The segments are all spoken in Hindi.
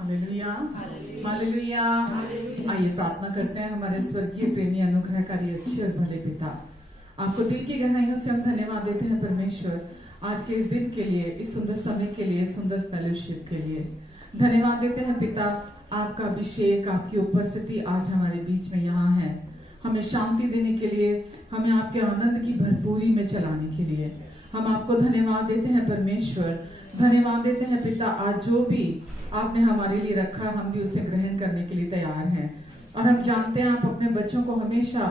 Hallelujah, hallelujah. आइए प्रार्थना करते हैं। हमारे स्वर्गीय प्रेमी अनुग्रहकारी अच्छे और भले पिता, आपको दिल की गहराइयों से हम धन्यवाद देते हैं परमेश्वर, आज के इस दिन के लिए, इस सुंदर समय के लिए, सुंदर फेलोशिप के लिए धन्यवाद देते हैं पिता। आपका अभिषेक, आपकी उपस्थिति आज हमारे बीच में यहाँ है, हमें शांति देने के लिए, हमें आपके आनंद की भरपूरी में चलाने के लिए हम आपको धन्यवाद देते हैं परमेश्वर। धन्यवाद देते हैं पिता, आज जो भी आपने हमारे लिए रखा हम भी उसे ग्रहण करने के लिए तैयार हैं। और हम जानते हैं आप अपने बच्चों को हमेशा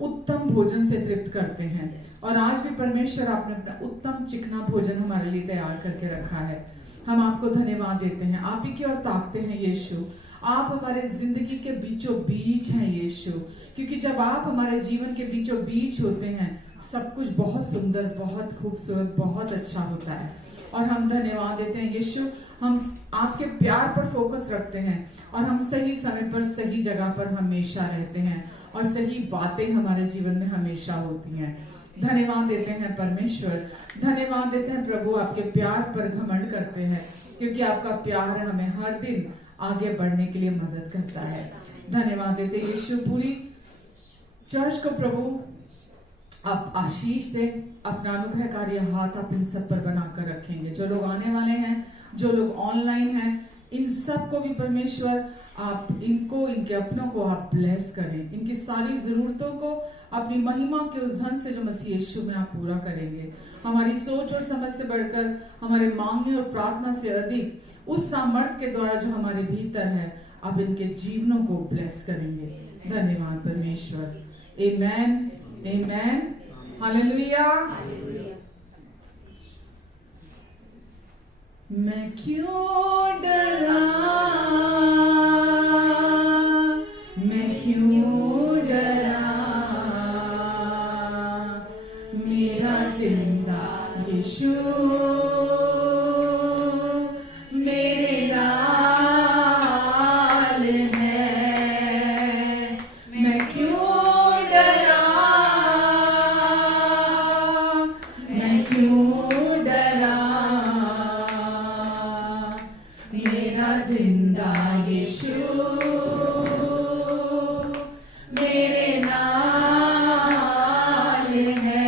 उत्तम भोजन से तृप्त करते हैं, और आज भी परमेश्वर आपने अपना उत्तम चिकना भोजन हमारे लिए तैयार करके रखा है। हम आपको धन्यवाद देते हैं, आप ही की ओर ताकते हैं यीशु। आप हमारे जिंदगी के बीचों बीच हैं यीशु, क्योंकि जब आप हमारे जीवन के बीचों बीच होते हैं सब कुछ बहुत सुंदर, बहुत खूबसूरत, बहुत अच्छा होता है। और हम धन्यवाद देते हैं यीशु, हम आपके प्यार पर फोकस रखते हैं और हम सही समय पर सही जगह पर हमेशा रहते हैं और सही बातें हमारे जीवन में हमेशा होती हैं। धन्यवाद देते हैं परमेश्वर, धन्यवाद देते हैं प्रभु, आपके प्यार पर घमंड करते हैं, क्योंकि आपका प्यार हमें हर दिन आगे बढ़ने के लिए मदद करता है। धन्यवाद देते हैं यीशु। पूरी चर्च को प्रभु आप आशीष दे, अपना अनुग्रहकारी हाथ आप इन सब पर बनाकर रखेंगे। जो लोग आने वाले हैं, जो लोग ऑनलाइन हैं, इन सब को भी परमेश्वर आप इनको, इनके अपनों को आप ब्लेस करें, इनकी सारी जरूरतों को अपनी महिमा के उस धन से जो मसीह यीशु में आप पूरा करेंगे। हमारी सोच और समझ से बढ़कर, हमारे मांगने और प्रार्थना से अधिक उस सामर्थ के द्वारा जो हमारे भीतर है, आप इनके जीवनों को ब्लेस करेंगे। धन्यवाद परमेश्वर। आमेन, आमेन, हालेलुया। मैं क्यों डरा, मैं क्यों डरा, मेरा जिंदा यीशु मेरे नाल है। मैं क्यों डरा, मैं क्यों डरा, मेरा जिंदा यीशु मेरे नाल है।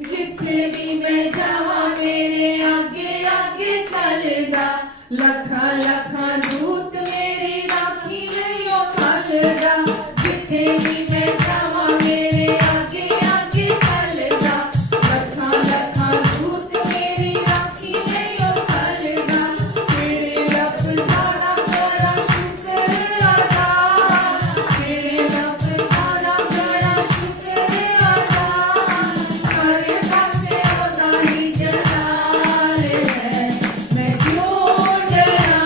जिथे भी मैं जावा मेरे आगे आगे चलदा, लखा लखा दूत मेरी राखी नहीं खलदा। जिथे भी मैं जावा मेरे आगे आगे चलदा, लखा लखा दूत मेरी राखी नहीं खलदा। तेरे लफ्ज़ां दा बड़ा शुक्र अदा, तेरे लफ्ज़ां दा बड़ा शुक्र अदा। हर पासे ओदा ही जलाल है। मैं क्यों डरा,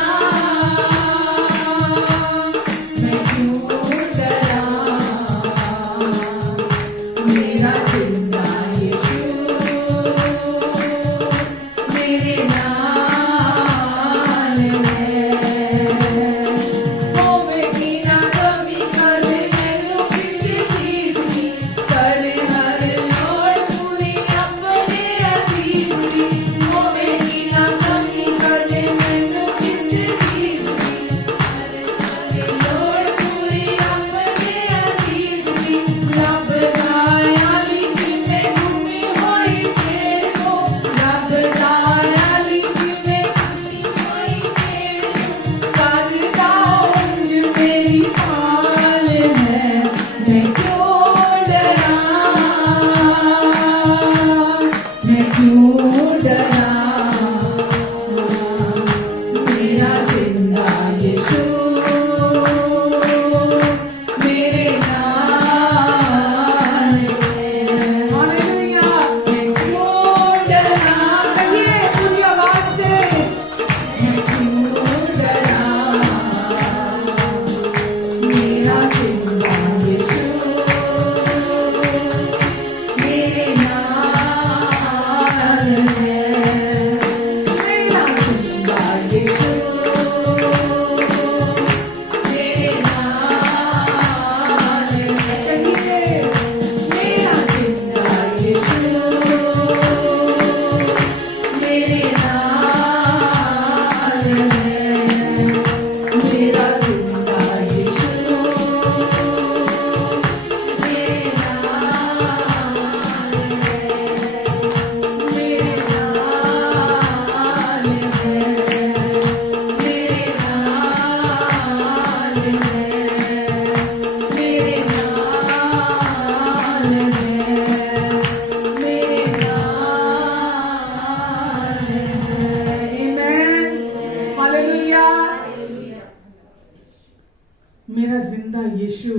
जिंदा यीशु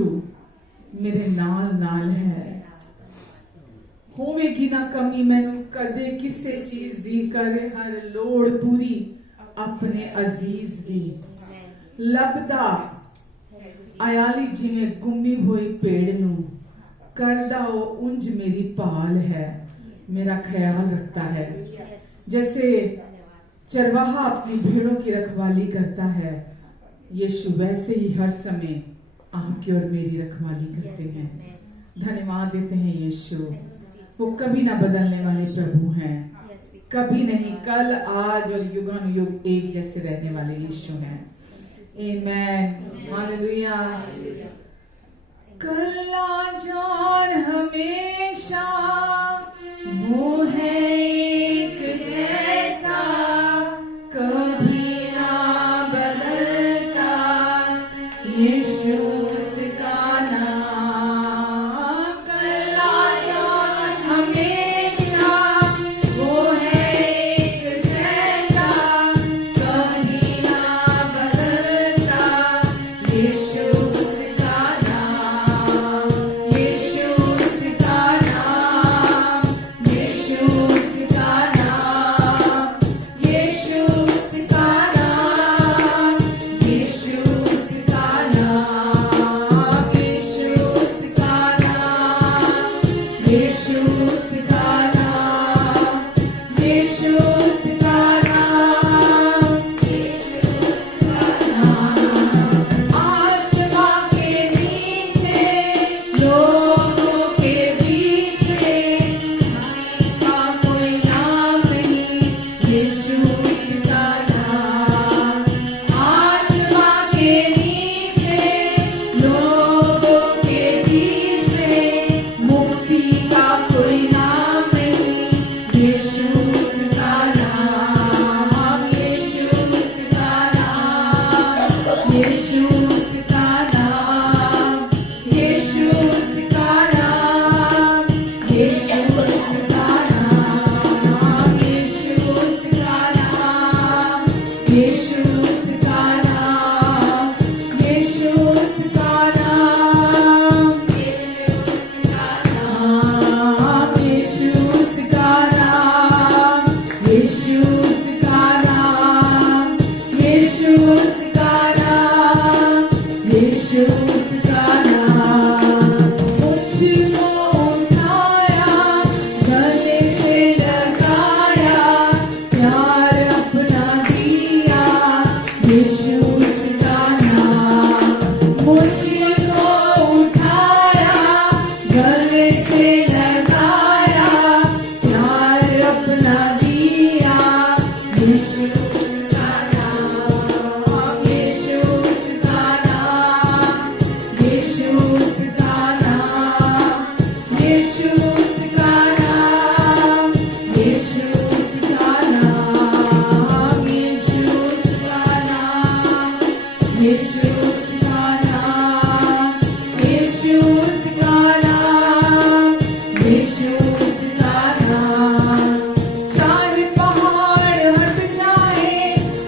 मेरे नाल नाल है। होवेगी ना कमी मैनू कदे किसे चीज दी, करे हर लोड़ पूरी अपने अजीज दी। लभदा आयाली जिवें गुम्मी हुई पेड़ नू, करदा ओ उंज मेरी भाल है, मेरा ख्याल रखता है। जैसे चरवाहा अपनी भेड़ों की रखवाली करता है, यीशु वैसे ही हर समय आपकी और मेरी रखवाली करते हैं। धन्यवाद देते हैं यीशु, वो कभी ना बदलने वाले प्रभु हैं, कभी नहीं, कल आज और युगानुयुग एक जैसे रहने वाले यीशु हैं। आमीन, हालेलुया। कल आज और हमेशा वो है एक जैसा, कभी ना बदलता यीशु उसका नाम। कल आज और हमेशा वो है एक जैसा, कभी ना बदलता यीशु उसका नाम। यीशु उसका नाम, यीशु उसका नाम, यीशु उसका नाम, यीशु उसका नाम, यीशु उसका नाम, यीशु उसका नाम, यीशु उसका नाम, यीशु उसका नाम। आसमां के नीचे लोगों के बीच में का कोई नाम नहीं, यीशु उसका नाम। आसमां के नीचे लोगों के बीच में मुक्ति का कोई नाम नहीं, यीशु उसका नाम। यीशु उसका नाम, यीशु उसका नाम, यीशु उसका नाम, यीशु उसका नाम, यीशु उसका नाम, यीशु उसका नाम, यीशु उसका नाम, यीशु उसका नाम, यीशु उसका नाम, यीशु उसका नाम, यीशु उसका नाम। मुझको उठाया, गले से लगाया, प्यार अपना दिया, यीशु उसका नाम। मुझको उठाया, गले से लगाया, प्यार अपना दिया, यीशु उसका नाम। यीशु उसका नाम, यीशु उसका नाम, यीशु उसका नाम, यीशु उसका नाम, यीशु उसका नाम, यीशु उसका नाम, यीशु उसका नाम, यीशु उसका नाम। चाहे पहाड़ हट जाए,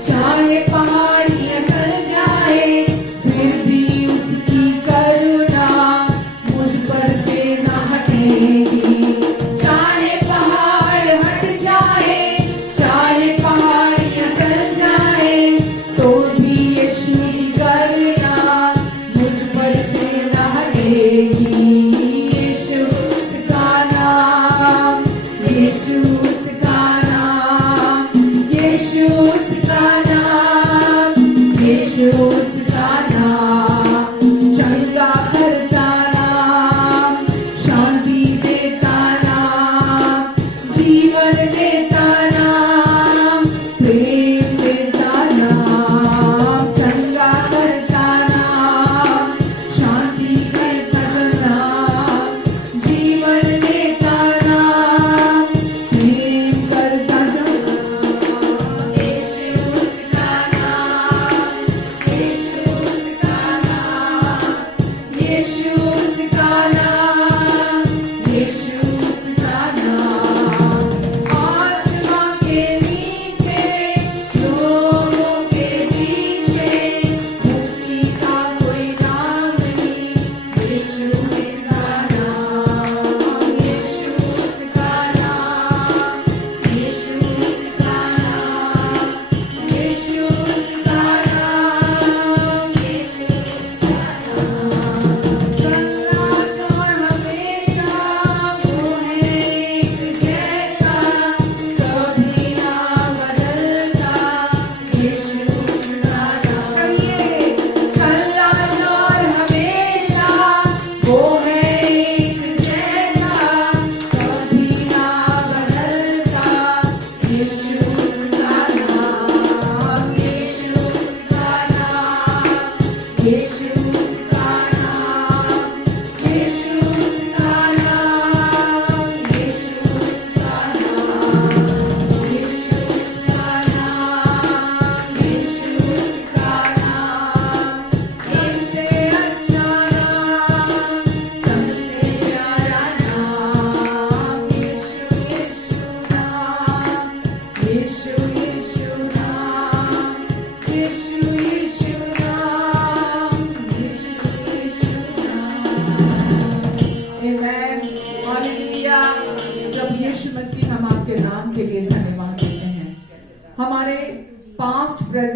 चाहे पहाड़ियां टल जाए, फिर भी उसकी करुणा मुझ पर से ना हटेगी। चाहे पहाड़ हट जाए, चाहे पहाड़ियां टल जाए, तो भी यीशु की करुणा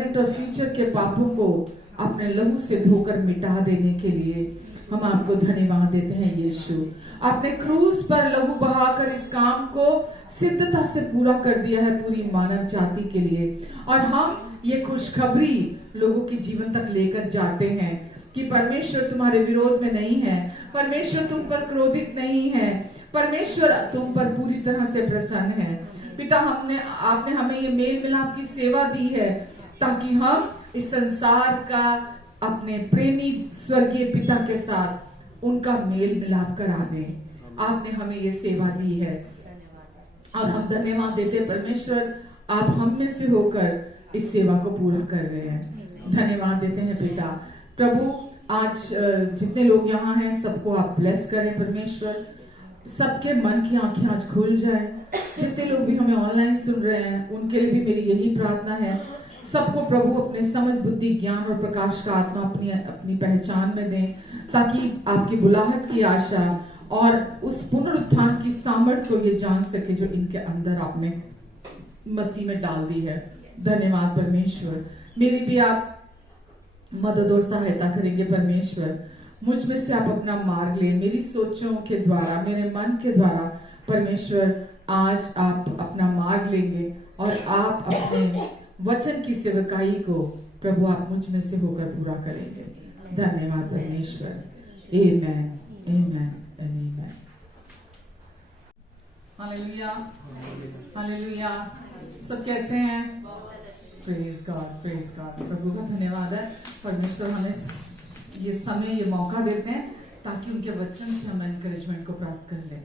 प्रेजेंट और फ्यूचर के पापों को अपने लहू से धोकर मिटा देने के लिए हम आपको धन्यवाद देते हैं यीशु। आपने क्रूज पर लहू बहाकर इस काम को सिद्धता से पूरा कर दिया है पूरी मानव जाति के लिए, और हम ये खुशखबरी लोगों के जीवन तक लेकर जाते हैं कि परमेश्वर तुम्हारे विरोध में नहीं है, परमेश्वर तुम पर क्रोधित नहीं है, परमेश्वर तुम पर पूरी तरह से प्रसन्न है। पिता, आपने हमें ये मेल मिलाप की सेवा दी है ताकि हम इस संसार का अपने प्रेमी स्वर्गीय पिता के साथ उनका मेल मिलाप करा दें। आपने हमें ये सेवा दी है और हम धन्यवाद देते हैं परमेश्वर, आप हम में से होकर इस सेवा को पूरा कर रहे हैं। धन्यवाद देते हैं पिता। प्रभु, आज जितने लोग यहाँ हैं सबको आप ब्लेस करें परमेश्वर, सबके मन की आंखें आज खुल जाए। जितने लोग भी हमें ऑनलाइन सुन रहे हैं उनके लिए भी मेरी यही प्रार्थना है, सबको प्रभु अपने समझ बुद्धि ज्ञान और प्रकाश का आत्मा अपनी पहचान में दें, ताकि आपकी बुलाहट की आशा और उस पुनरुत्थान की सामर्थ्य को ये जान सके जो इनके अंदर आपने मसीह में डाल दी है। धन्यवाद परमेश्वर। मेरी भी आप मदद और सहायता करेंगे परमेश्वर। मुझ में से आप अपना मार्ग ले, मेरी सोचों के द्वारा, मेरे मन के द्वारा परमेश्वर आज आप अपना मार्ग लेंगे और आप अपने वचन की सेवकाई को प्रभु आप मुझ में से होकर पूरा करेंगे। धन्यवाद परमेश्वर। आमेन, आमेन, आमेन। हालेलुया, हालेलुया। सब कैसे हैं? Praise God, praise God. प्रभु का धन्यवाद है, परमेश्वर हमें ये समय, ये मौका देते हैं ताकि उनके वचन से हम एनकरेजमेंट को प्राप्त कर लें।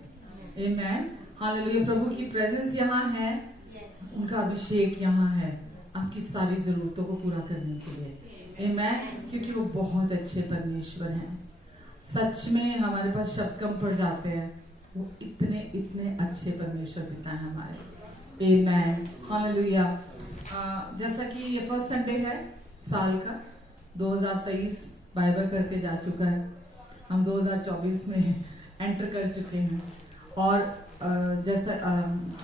आमेन, हालेलुया। प्रभु की प्रेजेंस यहाँ है, उनका अभिषेक यहाँ है आपकी सारी जरूरतों को पूरा करने के लिए। आमेन, क्योंकि वो बहुत अच्छे परमेश्वर हैं। सच में हमारे पास शब्द कम पड़ जाते हैं, वो इतने इतने अच्छे परमेश्वर पिता हैं हमारे। आमेन, हालेलुया। जैसा कि ये फर्स्ट संडे है साल का, 2023 बाइबल करके जा चुका है, हम 2024 में एंटर कर चुके हैं। और जैसा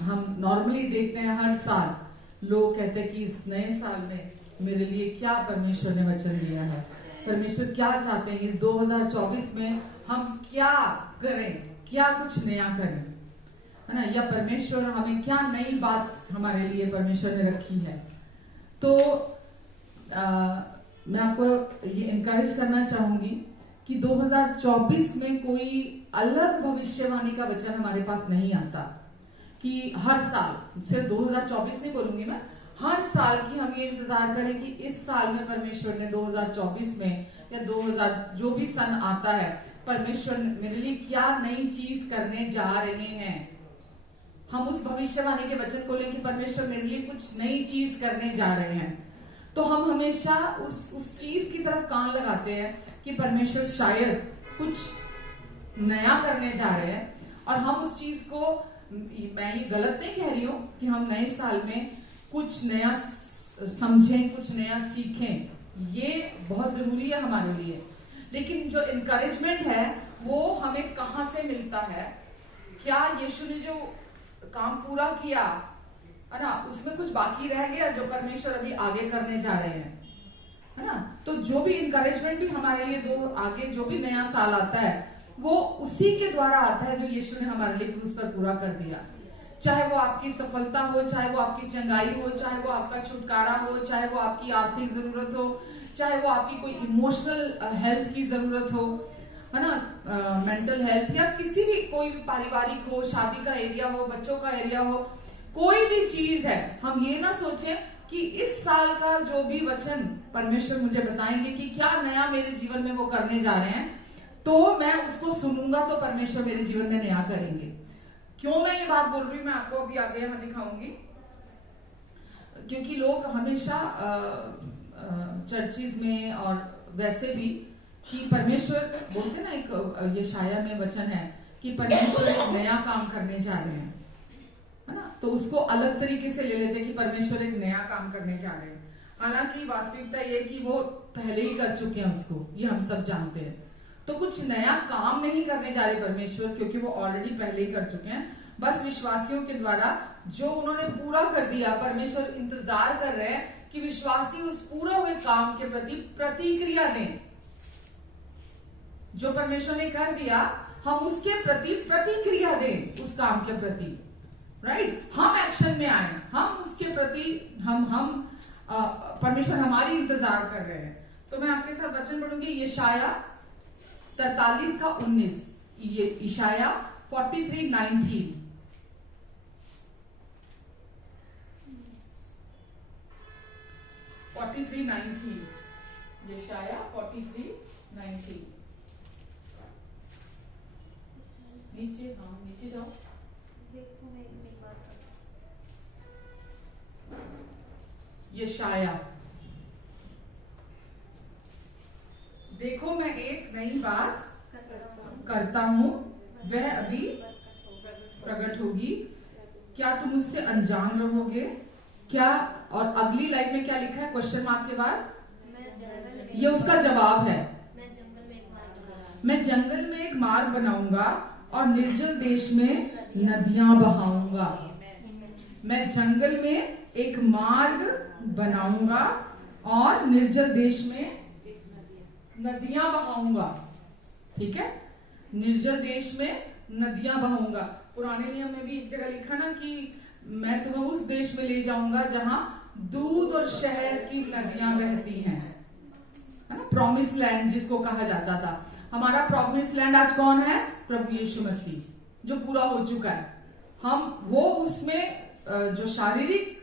हम नॉर्मली देखते हैं हर साल लोग कहते हैं कि इस नए साल में मेरे लिए क्या परमेश्वर ने वचन दिया है, परमेश्वर क्या चाहते हैं इस 2024 में हम क्या करें, क्या कुछ नया करें, है ना, या परमेश्वर हमें क्या नई बात हमारे लिए परमेश्वर ने रखी है। तो मैं आपको ये इनकरेज करना चाहूंगी कि 2024 में कोई अलग भविष्यवाणी का वचन हमारे पास नहीं आता कि हर साल, सिर्फ 2024 नहीं बोलूंगी मैं, हर साल की हम ये इंतजार करें कि इस साल में परमेश्वर ने 2024 में या 2000 जो भी सन आता है, परमेश्वर मेरे लिए क्या नई चीज करने जा रहे हैं। हम उस भविष्यवाणी के वचन को लेकर परमेश्वर मेरे लिए कुछ नई चीज करने जा रहे हैं, तो हम हमेशा उस चीज की तरफ कान लगाते हैं कि परमेश्वर शायद कुछ नया करने जा रहे हैं, और हम उस चीज को, मैं ये गलत नहीं कह रही हूं कि हम नए साल में कुछ नया समझें, कुछ नया सीखें, ये बहुत जरूरी है हमारे लिए। लेकिन जो इनकरेजमेंट है वो हमें कहां से मिलता है? क्या यीशु ने जो काम पूरा किया है ना, उसमें कुछ बाकी रह गया जो परमेश्वर अभी आगे करने जा रहे हैं, है ना? तो जो भी इनकरेजमेंट भी हमारे लिए आगे जो भी नया साल आता है वो उसी के द्वारा आता है जो यीशु ने हमारे लिए क्रूस पर पूरा कर दिया। चाहे वो आपकी सफलता हो, चाहे वो आपकी चंगाई हो, चाहे वो आपका छुटकारा हो, चाहे वो आपकी आर्थिक जरूरत हो, चाहे वो आपकी कोई इमोशनल हेल्थ की जरूरत हो, है ना, मेंटल हेल्थ, या किसी भी कोई भी पारिवारिक हो, शादी का एरिया हो, बच्चों का एरिया हो, कोई भी चीज है। हम ये ना सोचें कि इस साल का जो भी वचन परमेश्वर मुझे बताएंगे कि क्या नया मेरे जीवन में वो करने जा रहे हैं, तो मैं उसको सुनूंगा तो परमेश्वर मेरे जीवन में नया करेंगे। क्यों मैं ये बात बोल रही हूँ मैं आपको अभी आगे यहाँ दिखाऊंगी। क्योंकि लोग हमेशा चर्चिज में और वैसे भी कि परमेश्वर बोलते ना, एक ये शाया में वचन है कि परमेश्वर एक नया काम करने जा रहे हैं, है ना, तो उसको अलग तरीके से ले लेते कि परमेश्वर एक नया काम करने जा रहे हैं। हालांकि वास्तविकता ये कि वो पहले ही कर चुके हैं उसको, ये हम सब जानते हैं। तो कुछ नया काम नहीं करने जा रहे परमेश्वर, क्योंकि वो ऑलरेडी पहले ही कर चुके हैं। बस विश्वासियों के द्वारा जो उन्होंने पूरा कर दिया, परमेश्वर इंतजार कर रहे हैं कि विश्वासी उस पूरे हुए काम के प्रति प्रतिक्रिया दें। जो परमेश्वर ने कर दिया, हम उसके प्रति प्रतिक्रिया दें, उस काम के प्रति, राइट। हम एक्शन में आए, हम उसके प्रति परमेश्वर हमारी इंतजार कर रहे हैं। तो मैं आपके साथ वचन पढ़ूंगी, यशाया 43 का 19, ये यशाया 43:19। यशाया 43:19। नीचे, हाँ नीचे जाओ। यशाया, देखो मैं एक नई बात करता हूं, वह अभी प्रकट होगी, क्या तुम उससे अनजान रहोगे क्या? और अगली लाइन में क्या लिखा है क्वेश्चन मार्क के बाद? ये उसका जवाब है, मैं जंगल में एक मार्ग बनाऊंगा और निर्जल देश में नदियां बहाऊंगा। मैं जंगल में एक मार्ग बनाऊंगा और निर्जल देश में नदियां बहाऊंगा। ठीक है, निर्जल देश में नदियां बहाऊंगा। पुराने नियम में भी एक जगह लिखा ना कि मैं तुम्हें उस देश में ले जाऊंगा जहां दूध और शहद की नदियां बहती हैं, है ना, प्रॉमिस लैंड जिसको कहा जाता था। हमारा प्रॉमिस लैंड आज कौन है? प्रभु यीशु मसीह, जो पूरा हो चुका है। हम वो उसमें जो शारीरिक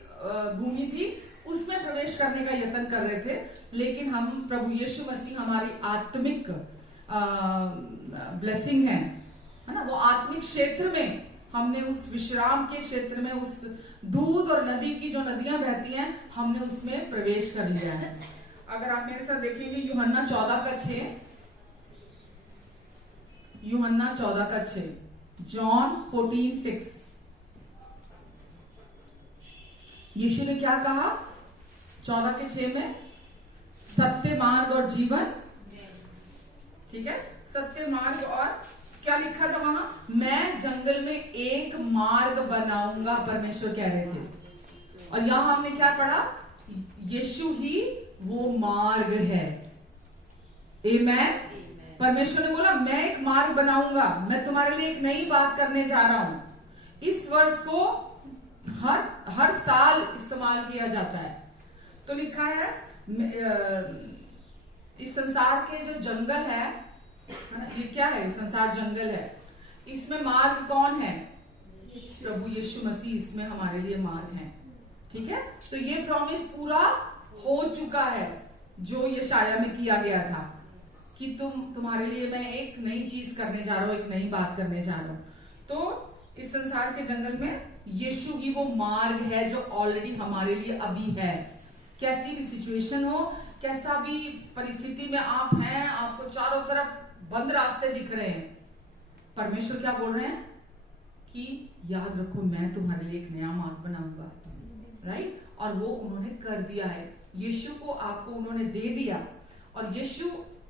भूमि थी उसमें प्रवेश करने का यत्न कर रहे थे, लेकिन हम प्रभु यीशु मसीह हमारी आत्मिक ब्लेसिंग है ना, वो आत्मिक क्षेत्र में हमने उस विश्राम के क्षेत्र में उस दूध और नदी की जो नदियां बहती हैं, हमने उसमें प्रवेश कर लिया है। अगर आप मेरे साथ देखेंगे यूहन्ना 14:6, यूहन्ना 14:6, जॉन 14:6। यीशु ने क्या कहा 14:6 में? सत्य, मार्ग और जीवन। ठीक है, सत्य, मार्ग, और क्या लिखा था वहां? मैं जंगल में एक मार्ग बनाऊंगा, परमेश्वर कह रहे थे। और यहां हमने क्या पढ़ा? यीशु ही वो मार्ग है। आमेन। परमेश्वर ने बोला मैं एक मार्ग बनाऊंगा, मैं तुम्हारे लिए एक नई बात करने जा रहा हूं। इस वर्ष को हर साल इस्तेमाल किया जाता है। तो लिखा है इस संसार के जो जंगल है ना, ये क्या है? संसार जंगल है, इसमें मार्ग कौन है? प्रभु यीशु मसीह इसमें हमारे लिए मार्ग है। ठीक है, तो ये प्रॉमिस पूरा हो चुका है जो यशाया में किया गया था कि तुम्हारे लिए मैं एक नई चीज करने जा रहा हूं, एक नई बात करने जा रहा हूं। तो इस संसार के जंगल में यीशु ही वो मार्ग है जो ऑलरेडी हमारे लिए अभी है। कैसी भी सिचुएशन हो, कैसा भी परिस्थिति में आप हैं, आपको चारों तरफ बंद रास्ते दिख रहे हैं, परमेश्वर क्या बोल रहे हैं कि याद रखो मैं तुम्हारे लिए एक नया मार्ग बनाऊंगा, राइट। और वो उन्होंने कर दिया है, यीशु को आपको उन्होंने दे दिया। और यीशु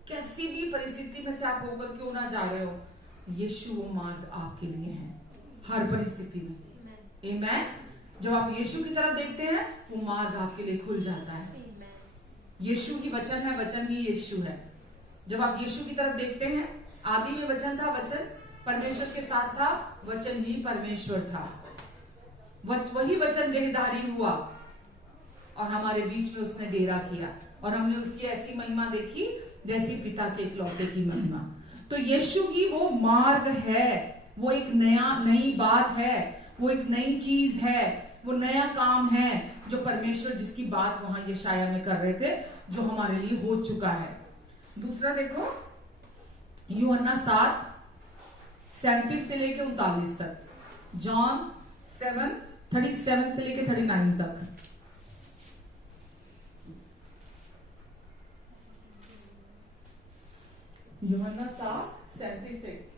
कैसी भी परिस्थिति में से आप होकर क्यों ना जा रहे हो, यीशु वो मार्ग आपके लिए है हर परिस्थिति में। आमेन। जब आप यीशु की तरफ देखते हैं वो मार्ग आपके लिए खुल जाता है। यीशु ही वचन है, वचन ही यीशु है। जब आप यीशु की तरफ देखते हैं, आदि में वचन था, वचन परमेश्वर के साथ था, वचन ही परमेश्वर था। वही वचन देहधारी हुआ और हमारे बीच में उसने डेरा किया, और हमने उसकी ऐसी महिमा देखी जैसी पिता के इकलौते की महिमा। तो यीशु ही वो मार्ग है, वो एक नई बात है, वो एक नई चीज है, वो नया काम है जो परमेश्वर जिसकी बात वहां यशाया में कर रहे थे, जो हमारे लिए हो चुका है। दूसरा देखो, यूहन्ना 7:37 से लेके 39 तक, जॉन 7:37 से लेके 39 तक। यूहन्ना 7:37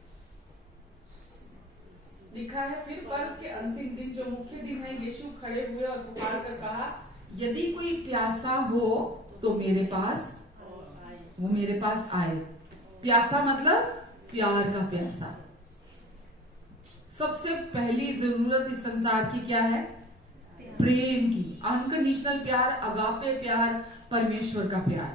लिखा है, फिर पर्व के अंतिम दिन जो मुख्य दिन है, यीशु खड़े हुए और पुकार कर कहा, यदि कोई प्यासा हो तो मेरे पास आए। प्यासा मतलब प्यार का प्यासा। सबसे पहली जरूरत इस संसार की क्या है? प्रेम की, अनकंडीशनल प्यार, अगापे प्यार, परमेश्वर का प्यार।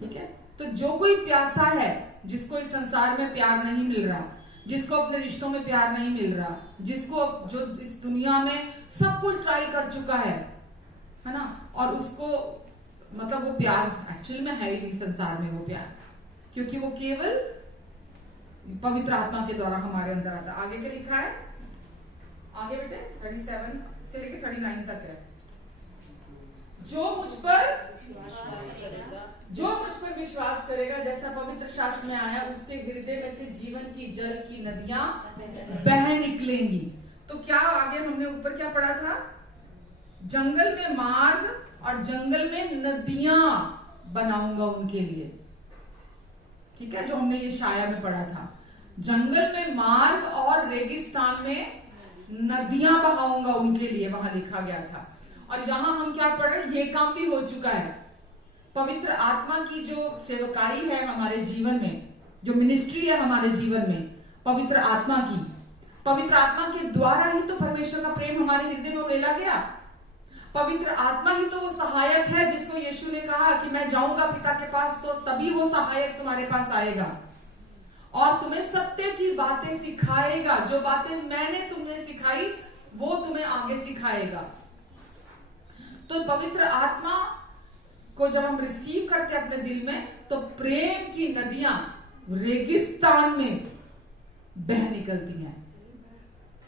ठीक है, तो जो कोई प्यासा है, जिसको इस संसार में प्यार नहीं मिल रहा, जिसको अपने रिश्तों में प्यार नहीं मिल रहा, जिसको जो इस दुनिया में सब कुछ ट्राई कर चुका है ना, और उसको मतलब वो प्यार एक्चुअली में है ही नहीं संसार में वो प्यार, क्योंकि वो केवल पवित्र आत्मा के द्वारा हमारे अंदर आता है। आगे क्या लिखा है? आगे बेटे 37 से लेकर 39 तक है। जो मुझ पर विश्वास करेगा, जैसा पवित्र शास्त्र में आया, उसके हृदय में से जीवन की जल की नदियां बह निकलेंगी। तो क्या आगे हमने ऊपर क्या पढ़ा था? जंगल में मार्ग और जंगल में नदियां बनाऊंगा उनके लिए। ठीक है, जो हमने ये शाया में पढ़ा था, जंगल में मार्ग और रेगिस्तान में नदियां बहाऊंगा उनके लिए, वहां लिखा गया था। और यहां हम क्या पढ़ रहे हैं? ये काम भी हो चुका है। पवित्र आत्मा की जो सेवकाई है हमारे जीवन में, जो मिनिस्ट्री है हमारे जीवन में, पवित्र आत्मा की, पवित्र आत्मा के द्वारा ही तो परमेश्वर का प्रेम हमारे हृदय में उड़ेला गया। पवित्र आत्मा ही तो वो सहायक है जिसको यीशु ने कहा कि मैं जाऊंगा पिता के पास, तो तभी वो सहायक तुम्हारे पास आएगा और तुम्हें सत्य की बातें सिखाएगा। जो बातें मैंने तुम्हें सिखाई वो तुम्हें आगे सिखाएगा। तो पवित्र आत्मा को जब हम रिसीव करते हैं अपने दिल में, तो प्रेम की नदियां रेगिस्तान में बह निकलती हैं।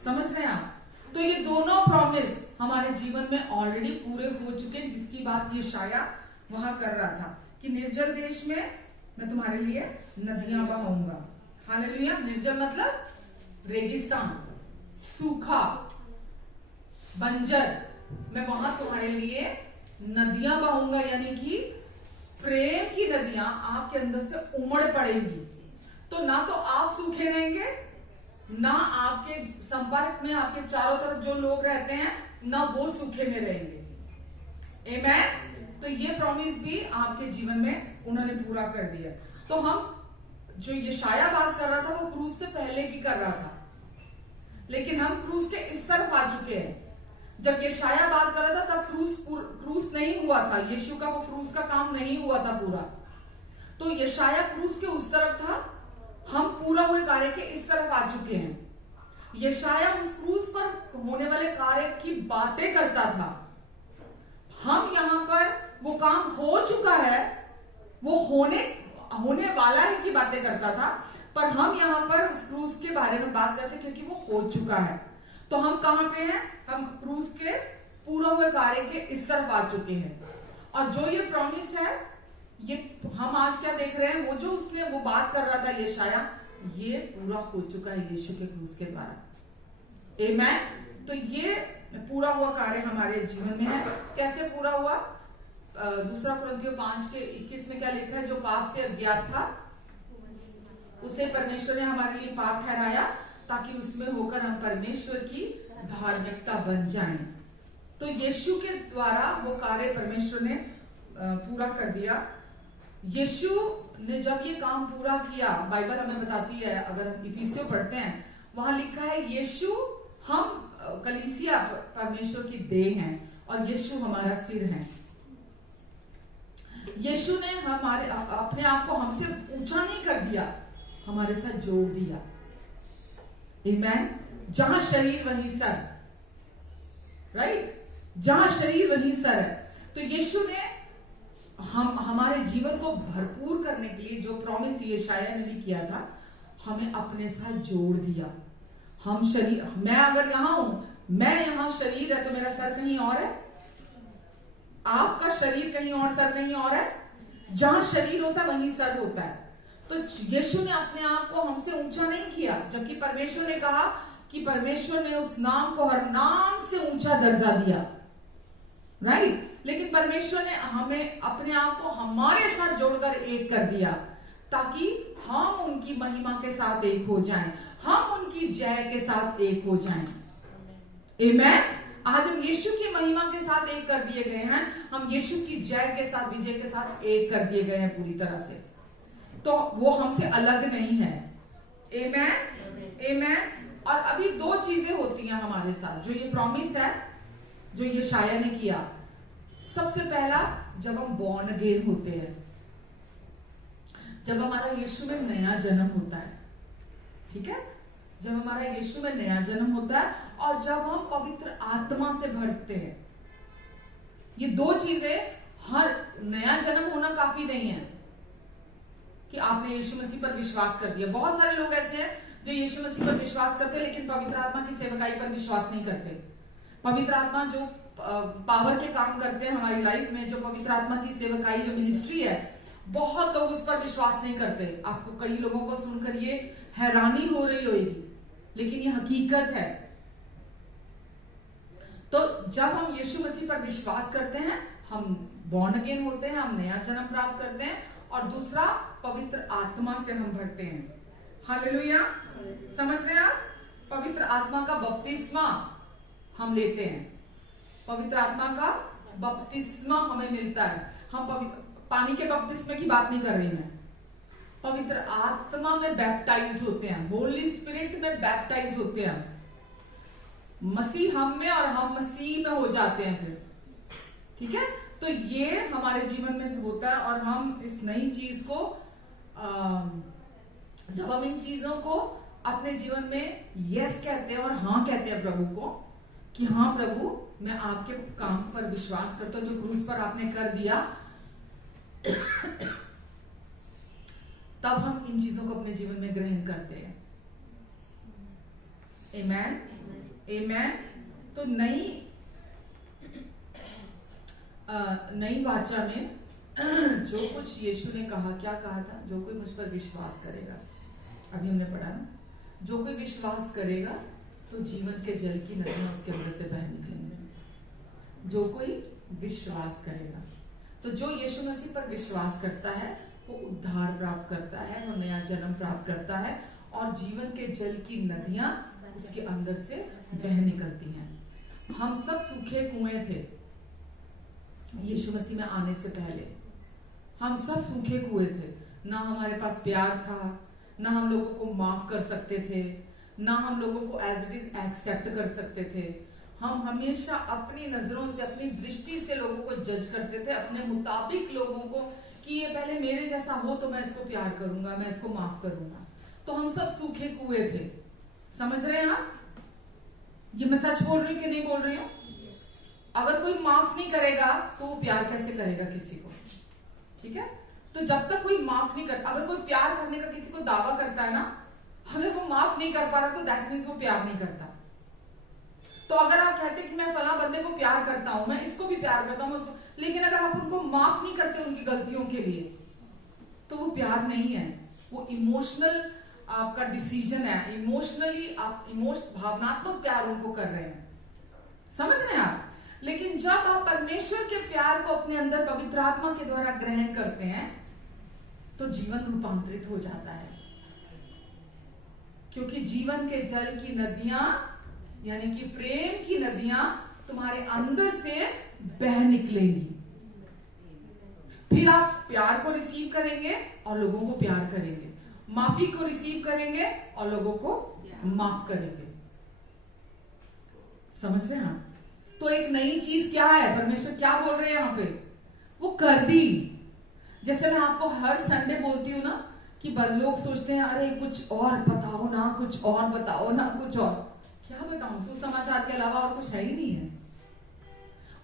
समझ रहे हैं आप? तो ये दोनों प्रॉमिस हमारे जीवन में ऑलरेडी पूरे हो चुके हैं, जिसकी बात ये शाया वहां कर रहा था कि निर्जल देश में मैं तुम्हारे लिए नदियां बहाऊंगा। हालेलुया। निर्जल मतलब रेगिस्तान, सूखा, बंजर, मैं वहां तुम्हारे लिए नदियां बहाऊंगा, यानी कि प्रेम की नदियां आपके अंदर से उमड़ पड़ेंगी। तो ना तो आप सूखे रहेंगे, ना आपके संपर्क में आपके चारों तरफ जो लोग रहते हैं ना वो सूखे में रहेंगे। आमेन। तो ये प्रॉमिस भी आपके जीवन में उन्होंने पूरा कर दिया। तो हम जो ये शाया बात कर रहा था वो क्रूज से पहले की कर रहा था, लेकिन हम क्रूज के इस तरफ आ चुके हैं। जब ये शाया बात कर रहा था तब क्रूज नहीं हुआ था, यीशु का वो क्रूज का काम नहीं हुआ था पूरा। तो ये शाया क्रूज के उस तरफ था, हम पूरा हुए कार्य के इस तरफ आ चुके हैं। ये शाया उस क्रूज पर होने वाले कार्य की बातें करता था। हम यहां पर वो काम हो चुका है, वो होने वाला है की बातें करता था, पर हम यहां पर उस क्रूज के बारे में बात करते क्योंकि वो हो चुका है। तो हम कहां पे हैं? हम क्रूज के पूरा हुए कार्य के इस तरफ आ चुके हैं। और जो ये प्रॉमिस है, ये हम आज क्या देख रहे हैं, वो जो उसने वो बात कर रहा था ये शाया, ये पूरा हो चुका है यीशु के क्रूज के द्वारा। आमेन। तो ये पूरा हुआ कार्य हमारे जीवन में है। कैसे पूरा हुआ? दूसरा कुरिन्थियों 5:21 में क्या लिखा है? जो पाप से अज्ञात था उसे परमेश्वर ने हमारे लिए पाप ठहराया ताकि उसमें होकर हम परमेश्वर की धार्मिकता बन जाएं। तो यीशु के द्वारा वो कार्य परमेश्वर ने पूरा कर दिया। यीशु ने जब ये काम पूरा किया, बाइबल हमें बताती है, अगर हम इफिसियों पढ़ते हैं वहां लिखा है यीशु, हम कलीसिया परमेश्वर की देह हैं और यीशु हमारा सिर है। यीशु ने हमारे अपने आप को हमसे ऊंचा नहीं कर दिया, हमारे साथ जोड़ दिया। आमेन। जहां शरीर वहीं सर, राइट? जहां शरीर वहीं सर है। तो यीशु ने हमारे जीवन को भरपूर करने के लिए जो प्रॉमिस ये शाया ने भी किया था, हमें अपने साथ जोड़ दिया। हम शरीर, मैं अगर यहां हूं, मैं यहां शरीर है तो मेरा सर कहीं और है, आपका शरीर कहीं और, सर कहीं और है। जहां शरीर होता है वहीं सर होता है। तो यीशु ने अपने आप को हमसे ऊंचा नहीं किया, जबकि परमेश्वर ने कहा कि परमेश्वर ने उस नाम को हर नाम से ऊंचा दर्जा दिया, राइट? लेकिन परमेश्वर ने हमें अपने आप को हमारे साथ जोड़कर एक कर दिया ताकि हम उनकी महिमा के साथ एक हो जाएं, हम उनकी जय के साथ एक हो जाएं। आमेन। आज हम यीशु की महिमा के साथ एक कर दिए गए हैं, हम यीशु की जय के साथ, विजय के साथ एक कर दिए गए हैं पूरी तरह से। तो वो हमसे अलग नहीं है। आमेन। आमेन। और अभी दो चीजें होती हैं हमारे साथ, जो ये प्रॉमिस है, जो ये शाया ने किया। सबसे पहला, जब हम बॉर्न अगेन होते हैं, जब हमारा यीशु में नया जन्म होता है, ठीक है, जब हमारा यीशु में नया जन्म होता है और जब हम पवित्र आत्मा से भरते हैं। ये दो चीजें, हर नया जन्म होना काफी नहीं है कि आपने यीशु मसीह पर विश्वास कर दिया। बहुत सारे लोग ऐसे हैं जो यीशु मसीह पर विश्वास करते हैं लेकिन पवित्र आत्मा की सेवकाई पर विश्वास नहीं करते। पवित्र आत्मा जो पावर के काम करते हैं हमारी लाइफ में, जो पवित्र आत्मा की सेवकाई, जो मिनिस्ट्री है, बहुत लोग उस पर विश्वास नहीं करते। आपको कई लोगों को सुनकर ये हैरानी हो रही होगी, लेकिन ये हकीकत है। तो जब हम यीशु मसीह पर विश्वास करते हैं, हम बॉर्न अगेन होते हैं, हम नया जन्म प्राप्त करते हैं, और दूसरा, पवित्र आत्मा से हम भरते हैं। हालेलुया, समझ रहे हैं आप? पवित्र आत्मा का बपतिस्मा हम लेते हैं, पवित्र आत्मा का बपतिस्मा हमें मिलता है। हम पानी के बपतिस्मे की बात नहीं कर रही मैं, पवित्र आत्मा में बैप्टाइज होते हैं, होली स्पिरिट में बैप्टाइज होते हैं। मसीह हम में और हम मसीह में हो जाते हैं फिर, ठीक है। तो ये हमारे जीवन में होता है और हम इस नई चीज को, जब हम इन चीजों को अपने जीवन में यस कहते हैं और हाँ कहते हैं प्रभु को, कि हाँ प्रभु, मैं आपके काम पर विश्वास करता हूं, जो क्रूस पर आपने कर दिया, तब हम इन चीजों को अपने जीवन में ग्रहण करते हैं। आमेन, आमेन। तो नई वाचा में जो कुछ यीशु ने कहा, क्या कहा था? जो कोई मुझ पर विश्वास करेगा, अभी हमने पढ़ा ना, जो कोई विश्वास करेगा तो जीवन के जल की नदियां उसके अंदर से बह निकलेंगी। जो कोई विश्वास करेगा, तो जो यीशु मसीह पर विश्वास करता है वो उद्धार प्राप्त करता है, वो नया जन्म प्राप्त करता है, और जीवन के जल की नदियां उसके अंदर से बह निकलती हैं। हम सब सूखे कुएं थे यीशु मसीह में आने से पहले, हम सब सूखे कुएं थे। ना हमारे पास प्यार था, ना हम लोगों को माफ कर सकते थे, ना हम लोगों को एज इट इज एक्सेप्ट कर सकते थे। हम हमेशा अपनी नजरों से, अपनी दृष्टि से लोगों को जज करते थे, अपने मुताबिक लोगों को, कि ये पहले मेरे जैसा हो तो मैं इसको प्यार करूंगा, मैं इसको माफ करूंगा। तो हम सब सूखे कुएं थे। समझ रहे हैं आप? ये मैं सच बोल रही हूँ कि नहीं बोल रही हूँ? अगर कोई माफ नहीं करेगा तो वो प्यार कैसे करेगा किसी को? ठीक है। तो जब तक कोई माफ नहीं करता, अगर कोई प्यार करने का किसी को दावा करता है ना, अगर वो माफ नहीं कर पा रहा तो दैट मीन्स वो प्यार नहीं करता। तो अगर आप कहते कि मैं फला बंदे को प्यार करता हूं, मैं इसको भी प्यार करता हूं, लेकिन अगर आप उनको माफ नहीं करते उनकी गलतियों के लिए, तो वो प्यार नहीं है, वो इमोशनल आपका डिसीजन है। इमोशनली आप भावनात्मक प्यार उनको कर रहे हैं। समझ रहे हैं आप? लेकिन जब आप परमेश्वर के प्यार को अपने अंदर पवित्र आत्मा के द्वारा ग्रहण करते हैं तो जीवन रूपांतरित हो जाता है, क्योंकि जीवन के जल की नदियां, यानी कि प्रेम की नदियां तुम्हारे अंदर से बह निकलेंगी। फिर आप प्यार को रिसीव करेंगे और लोगों को प्यार करेंगे, माफी को रिसीव करेंगे और लोगों को माफ करेंगे। समझ रहे हैं आप? तो एक नई चीज क्या है, परमेश्वर क्या बोल रहे हैं यहां पे? वो कर दी। जैसे मैं आपको हर संडे बोलती हूँ ना कि लोग सोचते हैं अरे कुछ और बताओ ना, कुछ और बताओ ना, कुछ और। क्या बताऊं? सुसमाचार के अलावा और कुछ है ही नहीं है।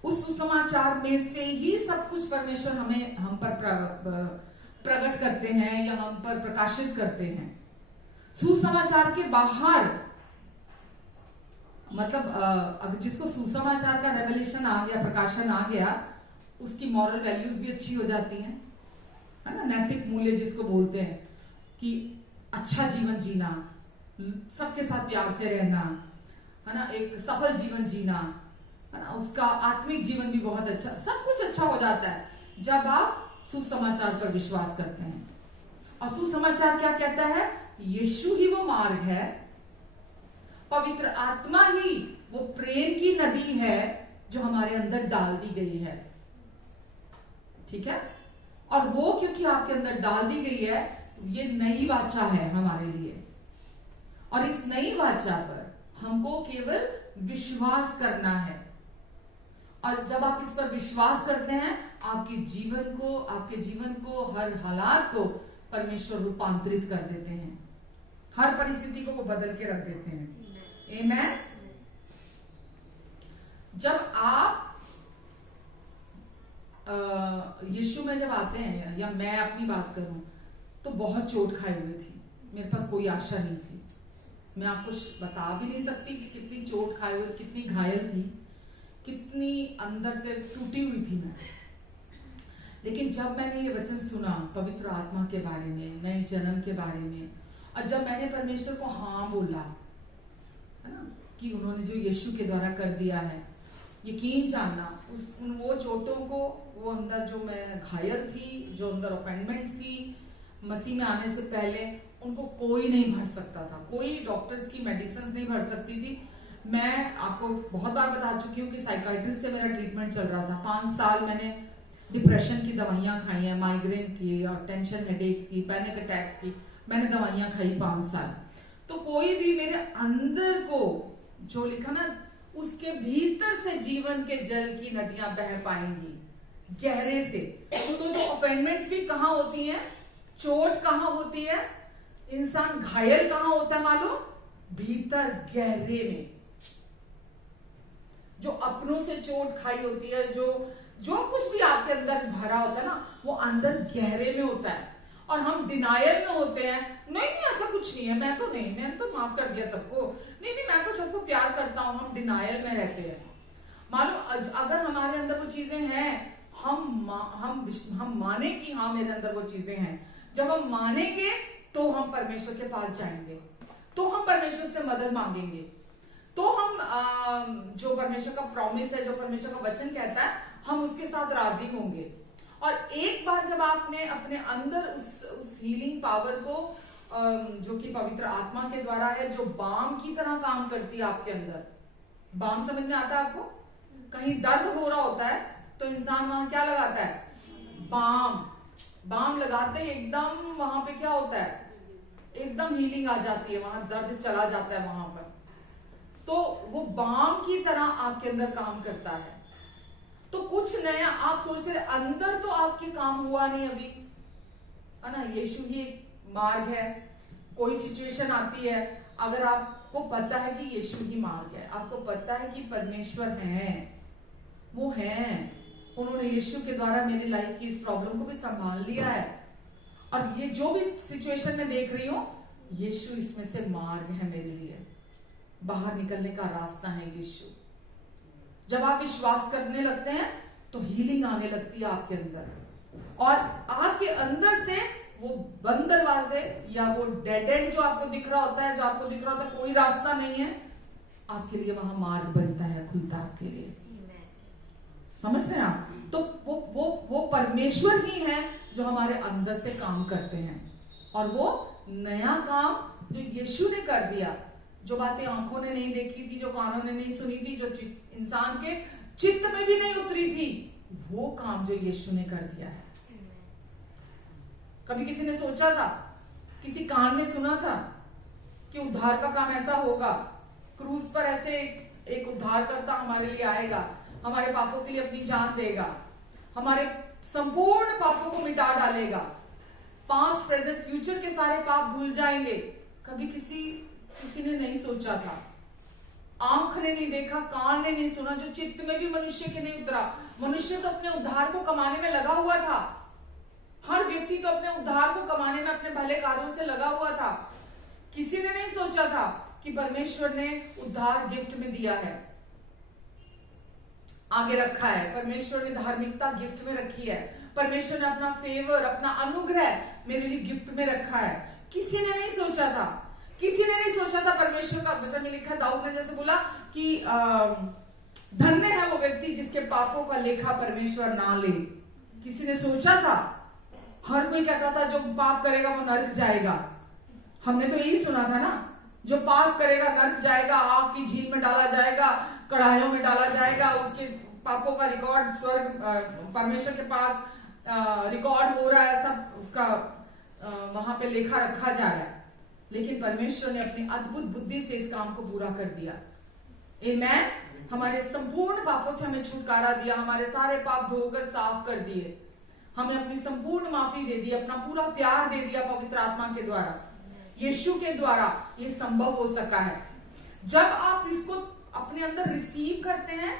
उस सुसमाचार में से ही सब कुछ परमेश्वर हम पर प्रकट करते हैं या हम पर प्रकाशित करते हैं। सुसमाचार के बाहर, मतलब अगर जिसको सुसमाचार का रेवलेशन आ गया, प्रकाशन आ गया, उसकी मॉरल वैल्यूज भी अच्छी हो जाती हैं, है ना। नैतिक मूल्य जिसको बोलते हैं, कि अच्छा जीवन जीना, सबके साथ प्यार से रहना, है ना, एक सफल जीवन जीना, है ना, उसका आत्मिक जीवन भी बहुत अच्छा, सब कुछ अच्छा हो जाता है जब आप सुसमाचार पर विश्वास करते हैं। और सुसमाचार क्या कहता है? यीशु ही वो मार्ग है, पवित्र आत्मा ही वो प्रेम की नदी है जो हमारे अंदर डाल दी गई है। ठीक है। और वो क्योंकि आपके अंदर डाल दी गई है, ये नई वाचा है हमारे लिए। और इस नई वाचा पर हमको केवल विश्वास करना है। और जब आप इस पर विश्वास करते हैं, आपके जीवन को हर हालात को परमेश्वर रूपांतरित कर देते हैं, हर परिस्थिति को वो बदल के रख देते हैं। आमीन। जब आप यीशु में जब आते हैं, या मैं अपनी बात करूं तो बहुत चोट खाई हुई थी, मेरे पास कोई आशा नहीं थी। मैं आपको बता भी नहीं सकती कि कितनी चोट खाई हुई, कितनी घायल थी, कितनी अंदर से टूटी हुई थी मैं। लेकिन जब मैंने ये वचन सुना पवित्र आत्मा के बारे में, नए जन्म के बारे में, और जब मैंने परमेश्वर को हाँ बोला, है ना, कि उन्होंने जो यीशु के द्वारा कर दिया है, यकीन जानना वो चोटों को, वो अंदर जो मैं घायल थी, जो अंदर ऑफेंडमेंट्स थी, मसीह में आने से पहले उनको कोई नहीं भर सकता था, कोई डॉक्टर्स की मेडिसिन नहीं भर सकती थी। मैं आपको बहुत बार बता चुकी हूँ कि साइकाइट्रिस्ट से मेरा ट्रीटमेंट चल रहा था। 5 साल मैंने डिप्रेशन की दवाइयां खाई हैं, माइग्रेन की और टेंशन हेडेक्स की, पैनिक अटैक्स की, मैंने दवाइयां खाई 5 साल। तो कोई भी मेरे अंदर को जो लिखा ना, उसके भीतर से जीवन के जल की नदियां बह पाएंगी गहरे से। तो जो ऑफेंडमेंट्स भी कहाँ होती हैं, चोट कहाँ होती है, इंसान घायल कहाँ होता है मालूम? भीतर गहरे में। जो अपनों से चोट खाई होती है, जो कुछ भी आपके अंदर भरा होता है ना, वो अंदर गहरे में होता है। और हम डिनायल में होते हैं, नहीं ऐसा कुछ नहीं है, मैं तो नहीं, मैंने तो माफ कर दिया सबको, नहीं मैं तो सबको प्यार करता हूं। हम डिनायल में रहते हैं। मालूम, अगर हमारे अंदर वो चीजें हैं, हम माने कि हाँ मेरे अंदर वो चीजें हैं, जब हम मानेंगे तो हम परमेश्वर के पास जाएंगे, तो हम परमेश्वर से मदद मांगेंगे, तो हम जो परमेश्वर का प्रॉमिस है, जो परमेश्वर का वचन कहता है, हम उसके साथ राजी होंगे। और एक बार जब आपने अपने अंदर उस हीलिंग पावर को, जो कि पवित्र आत्मा के द्वारा है, जो बाम की तरह काम करती है आपके अंदर। बाम समझ में आता है आपको? कहीं दर्द हो रहा होता है तो इंसान वहां क्या लगाता है? बाम लगाते ही एकदम वहां पे क्या होता है? एकदम हीलिंग आ जाती है, वहां दर्द चला जाता है वहां पर। तो वो बाम की तरह आपके अंदर काम करता है। तो कुछ नया आप सोचते रहे, अंदर तो आपके काम हुआ नहीं अभी, है ना, यीशु ही एक मार्ग है। कोई सिचुएशन आती है, अगर आपको पता है कि यीशु ही मार्ग है, आपको पता है कि परमेश्वर है, वो है, उन्होंने यीशु के द्वारा मेरी लाइफ की इस प्रॉब्लम को भी संभाल लिया है, और ये जो भी सिचुएशन में देख रही हूं, यीशु इसमें से मार्ग है मेरे लिए, बाहर निकलने का रास्ता है यीशु। जब आप विश्वास करने लगते हैं तो हीलिंग आने लगती है आपके अंदर, और आपके अंदर से वो बंद दरवाजे या वो डेड एंड जो आपको दिख रहा होता है, जो आपको दिख रहा होता है कोई रास्ता नहीं है, आपके लिए वहां मार्ग बनता है, खुलता है आपके लिए। समझ रहे हैं आप? तो वो परमेश्वर ही है जो हमारे अंदर से काम करते हैं, और वो नया काम जो यीशु ने कर दिया, जो बातें आंखों ने नहीं देखी थी, जो कानों ने नहीं सुनी थी, जो इंसान के चित्त में भी नहीं उतरी थी, वो काम जो यीशु ने कर दिया है। कभी किसी ने सोचा था, किसी कान ने सुना था कि उद्धार का काम ऐसा होगा, क्रूज पर ऐसे एक उद्धारकर्ता हमारे लिए आएगा, हमारे पापों के लिए अपनी जान देगा, हमारे संपूर्ण पापों को मिटा डालेगा, पास्ट प्रेजेंट फ्यूचर के सारे पाप भूल जाएंगे। कभी किसी ने नहीं सोचा था, आंख ने नहीं देखा, कान ने नहीं सुना, जो चित्त में भी मनुष्य के नहीं उतरा। मनुष्य तो अपने उद्धार को कमाने में लगा हुआ था, हर व्यक्ति तो अपने उद्धार को कमाने में अपने भले कार्यों से लगा हुआ था। किसी ने नहीं सोचा था कि परमेश्वर ने उद्धार गिफ्ट में दिया है, आगे रखा है, परमेश्वर ने धार्मिकता गिफ्ट में रखी है, परमेश्वर ने अपना फेवर, अपना अनुग्रह मेरे लिए गिफ्ट में रखा है। किसी ने नहीं सोचा था, किसी ने नहीं सोचा था। परमेश्वर का वचन में लिखा, दाऊद ने जैसे बोला कि धन्य है वो व्यक्ति जिसके पापों का लेखा परमेश्वर ना ले। किसी ने सोचा था? हर कोई कहता था जो पाप करेगा वो नरक जाएगा। हमने तो यही सुना था ना, जो पाप करेगा नरक जाएगा, आग की झील में डाला जाएगा, कढ़ाइयों में डाला जाएगा, उसके पापों का रिकॉर्ड स्वर्ग परमेश्वर के पास रिकॉर्ड हो रहा है, सब उसका वहां पे लेखा रखा जा रहा है। लेकिन परमेश्वर ने अपनी अद्भुत बुद्धि से इस काम को पूरा कर दिया। आमेन। हमारे संपूर्ण पापों से हमें छुटकारा दिया, हमारे सारे पाप धोकर साफ कर दिए, हमें अपनी संपूर्ण माफी दे दी, अपना पूरा प्यार दे दिया पवित्र आत्मा के द्वारा, यीशु के द्वारा ये संभव हो सका है। जब आप इसको अपने अंदर रिसीव करते हैं,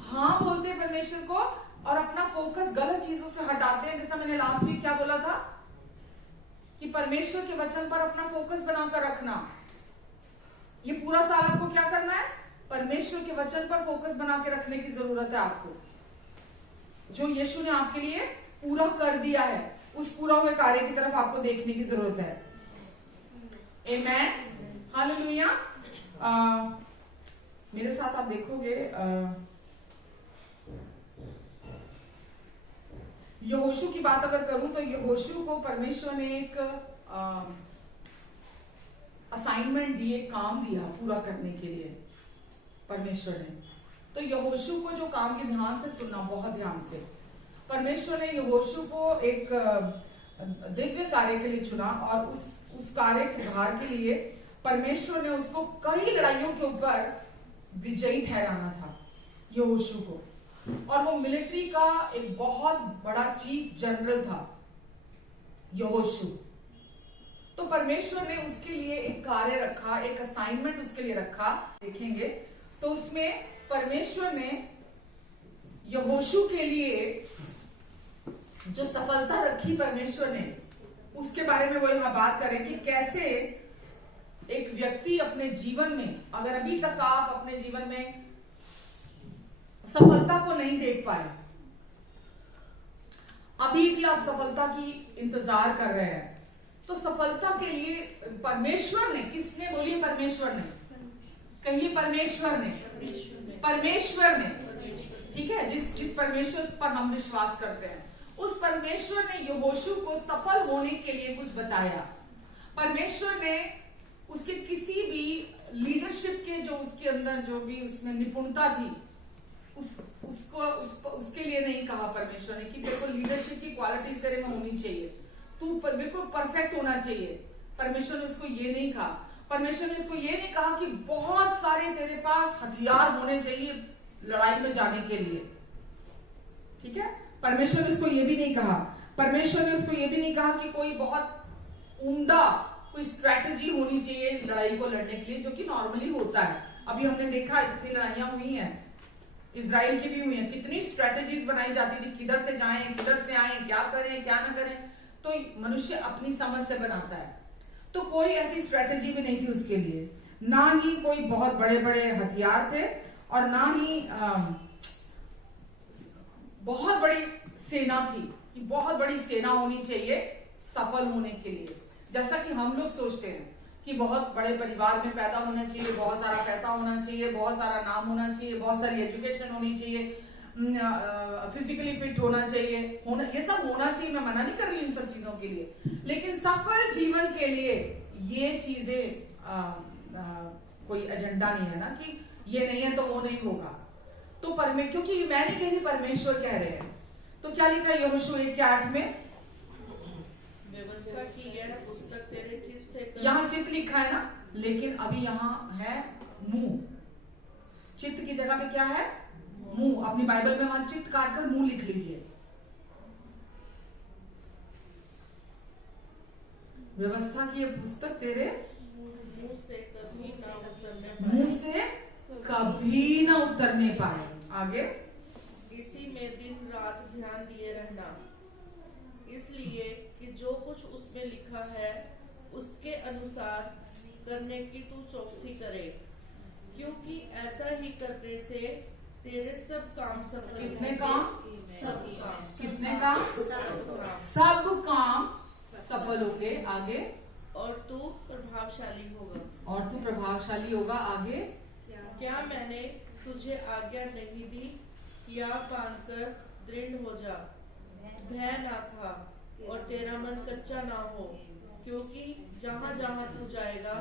हाँ बोलते हैं परमेश्वर को, और अपना फोकस गलत चीजों से हटाते हैं, जैसा मैंने लास्ट वीक क्या बोला था कि परमेश्वर के वचन पर अपना फोकस बनाकर रखना। ये पूरा साल आपको क्या करना है? परमेश्वर के वचन पर फोकस बना के रखने की जरूरत है आपको। जो यीशु ने आपके लिए पूरा कर दिया है, उस पूरा हुए कार्य की तरफ आपको देखने की जरूरत है। आमेन, हालेलुया। मेरे साथ आप देखोगे यहोशू की बात अगर करूं तो यहोशू को परमेश्वर ने एक असाइनमेंट दी, एक काम दिया पूरा करने के लिए परमेश्वर ने। तो यहोशू को जो काम की ध्यान से सुनना, बहुत ध्यान से, परमेश्वर ने यहोशू को एक दिव्य कार्य के लिए चुना, और उस कार्य के भार के लिए परमेश्वर ने उसको कई लड़ाइयों के ऊपर विजयी ठहराना था यहोशू को। और वो मिलिट्री का एक बहुत बड़ा चीफ जनरल था यहोशू। तो परमेश्वर ने उसके लिए एक कार्य रखा, एक असाइनमेंट उसके लिए रखा। देखेंगे तो उसमें परमेश्वर ने यहोशू के लिए जो सफलता रखी परमेश्वर ने, उसके बारे में वो यहां बात करें कि कैसे एक व्यक्ति अपने जीवन में, अगर अभी तक आप अपने जीवन में सफलता को नहीं देख पाए, अभी भी आप सफलता की इंतजार कर रहे हैं, तो सफलता के लिए परमेश्वर ने, किसने बोली? परमेश्वर ने। कहिए परमेश्वर ने, परमेश्वर ने, ठीक है, जिस परमेश्वर पर हम विश्वास करते हैं, उस परमेश्वर ने यहोशू को सफल होने के लिए कुछ बताया। परमेश्वर ने उसके किसी भी लीडरशिप के जो उसके अंदर जो भी उसमें निपुणता थी, उसके लिए नहीं कहा परमेश्वर ने कि बिल्कुल लीडरशिप की क्वालिटीज तेरे में होनी चाहिए, तू बिल्कुल परफेक्ट होना चाहिए। परमेश्वर ने उसको ये नहीं कहा। परमेश्वर ने उसको ये नहीं कहा कि बहुत सारे तेरे पास हथियार होने चाहिए लड़ाई में जाने के लिए, ठीक है। परमेश्वर ने उसको ये भी नहीं कहा। परमेश्वर ने उसको ये भी नहीं कहा कि कोई बहुत उम्दा कोई स्ट्रैटेजी होनी चाहिए लड़ाई को लड़ने के लिए, जो कि नॉर्मली होता है। अभी हमने देखा इतनी लड़ाइयां हुई हैं, इजराइल की भी हुई हैं, कितनी स्ट्रैटेजीज बनाई जाती थी, किधर से जाएं, किधर से आए, क्या करें क्या ना करें। तो मनुष्य अपनी समझ से बनाता है। तो कोई ऐसी स्ट्रैटेजी भी नहीं थी उसके लिए, ना ही कोई बहुत बड़े बड़े हथियार थे, और ना ही बहुत बड़ी सेना थी कि बहुत बड़ी सेना होनी चाहिए सफल होने के लिए। जैसा कि हम लोग सोचते हैं कि बहुत बड़े परिवार में पैदा होना चाहिए, बहुत सारा पैसा होना चाहिए, बहुत सारा नाम होना चाहिए, बहुत सारी एजुकेशन होनी चाहिए, फिजिकली फिट होना चाहिए, ये सब होना चाहिए। मैं मना नहीं कर रही इन सब चीजों के लिए, लेकिन सफल जीवन के लिए ये चीजें कोई एजेंडा नहीं है ना, कि ये नहीं है तो वो नहीं होगा। तो क्योंकि मैं नहीं कह रही, परमेश्वर कह रहे हैं। तो क्या लिखा है यहोशू 1:8 में? व्यवस्था की यह पुस्तक तेरे चित्त से, यहाँ चित्त लिखा है ना, लेकिन अभी यहाँ है मुंह। चित्त की जगह पे क्या है? मुंह। अपनी बाइबल में वहां चित्त काटकर मुंह लिख लीजिए। व्यवस्था की यह पुस्तक तेरे मुंह से कभी न उतरने पाए। आगे, इसी में दिन रात ध्यान दिए रहना, इसलिए कि जो कुछ उसमें लिखा है उसके अनुसार करने की तू चौकसी करे, क्योंकि ऐसा ही करने से तेरे सब काम सफल। कितने काम? सब काम। कितने काम? सब काम सफल होंगे। आगे, और तू प्रभावशाली होगा। और तू प्रभावशाली होगा। आगे, क्या मैंने तुझे आज्ञा नहीं दी? या बांधकर दृढ़ हो जा, भय ना खा और तेरा मन कच्चा ना हो, क्योंकि जहाँ जहाँ तू जाएगा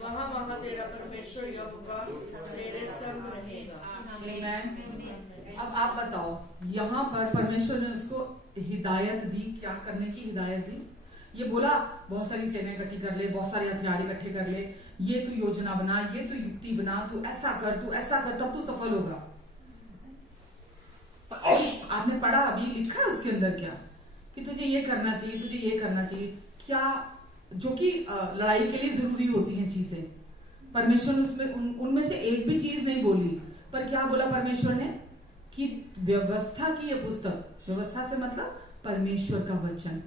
वहाँ वहाँ तेरा परमेश्वर यहोवा तेरे संग रहेगा। आमीन। अब आप बताओ, यहाँ पर परमेश्वर ने उसको हिदायत दी, क्या करने की हिदायत दी? ये बोला बहुत सारी सेना इकट्ठी कर ले, बहुत सारे हथियार इकट्ठे कर ले, ये तू योजना बना, ये तू युक्ति बना, तू ऐसा कर, तब तू सफल होगा। आपने पढ़ा, अभी लिखा है उसके अंदर क्या कि तुझे ये करना चाहिए, तुझे ये करना चाहिए, क्या जो कि लड़ाई के लिए जरूरी होती हैं चीजें। परमेश्वर ने उसमें उनमें से एक भी चीज नहीं बोली, पर क्या बोला परमेश्वर ने कि व्यवस्था की ये पुस्तक, व्यवस्था से मतलब परमेश्वर का वचन।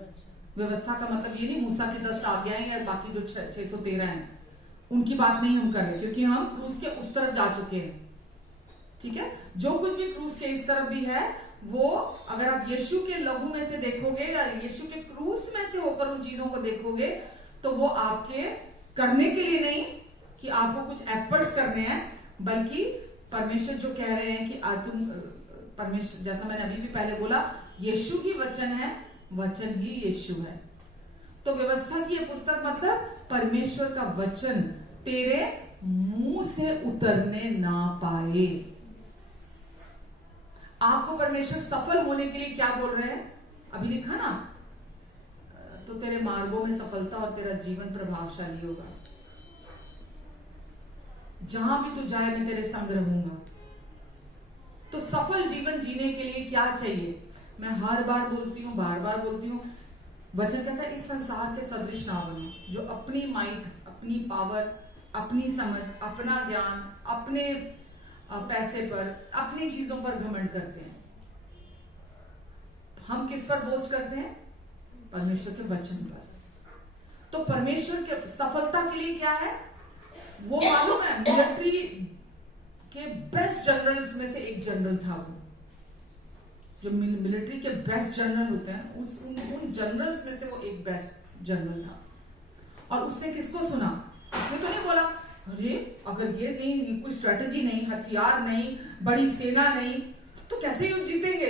व्यवस्था का मतलब ये नहीं मूसा की 10 आज्ञाएं या बाकी जो 613 हैं उनकी बात नहीं हम कर रहे, क्योंकि हम क्रूस के उस तरफ जा चुके हैं। ठीक है, जो कुछ भी क्रूस के इस तरफ भी है वो अगर आप यीशु के लहू में से देखोगे या यीशु के क्रूस में से होकर उन चीजों को देखोगे तो वो आपके करने के लिए नहीं कि आपको कुछ एफर्ट्स करने हैं, बल्कि परमेश्वर जो कह रहे हैं कि तुम परमेश्वर, जैसा मैंने अभी भी पहले बोला, यीशु की वचन है, वचन ही यीशु है। तो व्यवस्था की ये पुस्तक मतलब परमेश्वर का वचन तेरे मुंह से उतरने ना पाए। आपको परमेश्वर सफल होने के लिए क्या बोल रहे हैं, अभी लिखा ना, तो तेरे मार्गों में सफलता और तेरा जीवन प्रभावशाली होगा। जहां भी तू जाए मैं तेरे संग रहूंगा। तो सफल जीवन जीने के लिए क्या चाहिए? मैं हर बार बोलती हूँ, बार बार बोलती हूँ, वचन कहता है इस संसार के सदृश ना बनो, जो अपनी माइंड, अपनी पावर, अपनी समझ, अपना ज्ञान, अपने पैसे पर, अपनी चीजों पर घमंड करते हैं। हम किस पर बोस्ट करते हैं? परमेश्वर के वचन पर। तो परमेश्वर के सफलता के लिए क्या है वो मालूम है? मिलिट्री के बेस्ट जनरल्स में से एक जनरल था वो, जो मिलिट्री के बेस्ट जनरल होते हैं उन जनरल्स में से वो एक बेस्ट जनरल था। और उसने किसको सुना? उसने तो नहीं बोला अरे अगर ये नहीं, कोई स्ट्रेटेजी नहीं, हथियार नहीं, बड़ी सेना नहीं, तो कैसे युद्ध जीतेंगे?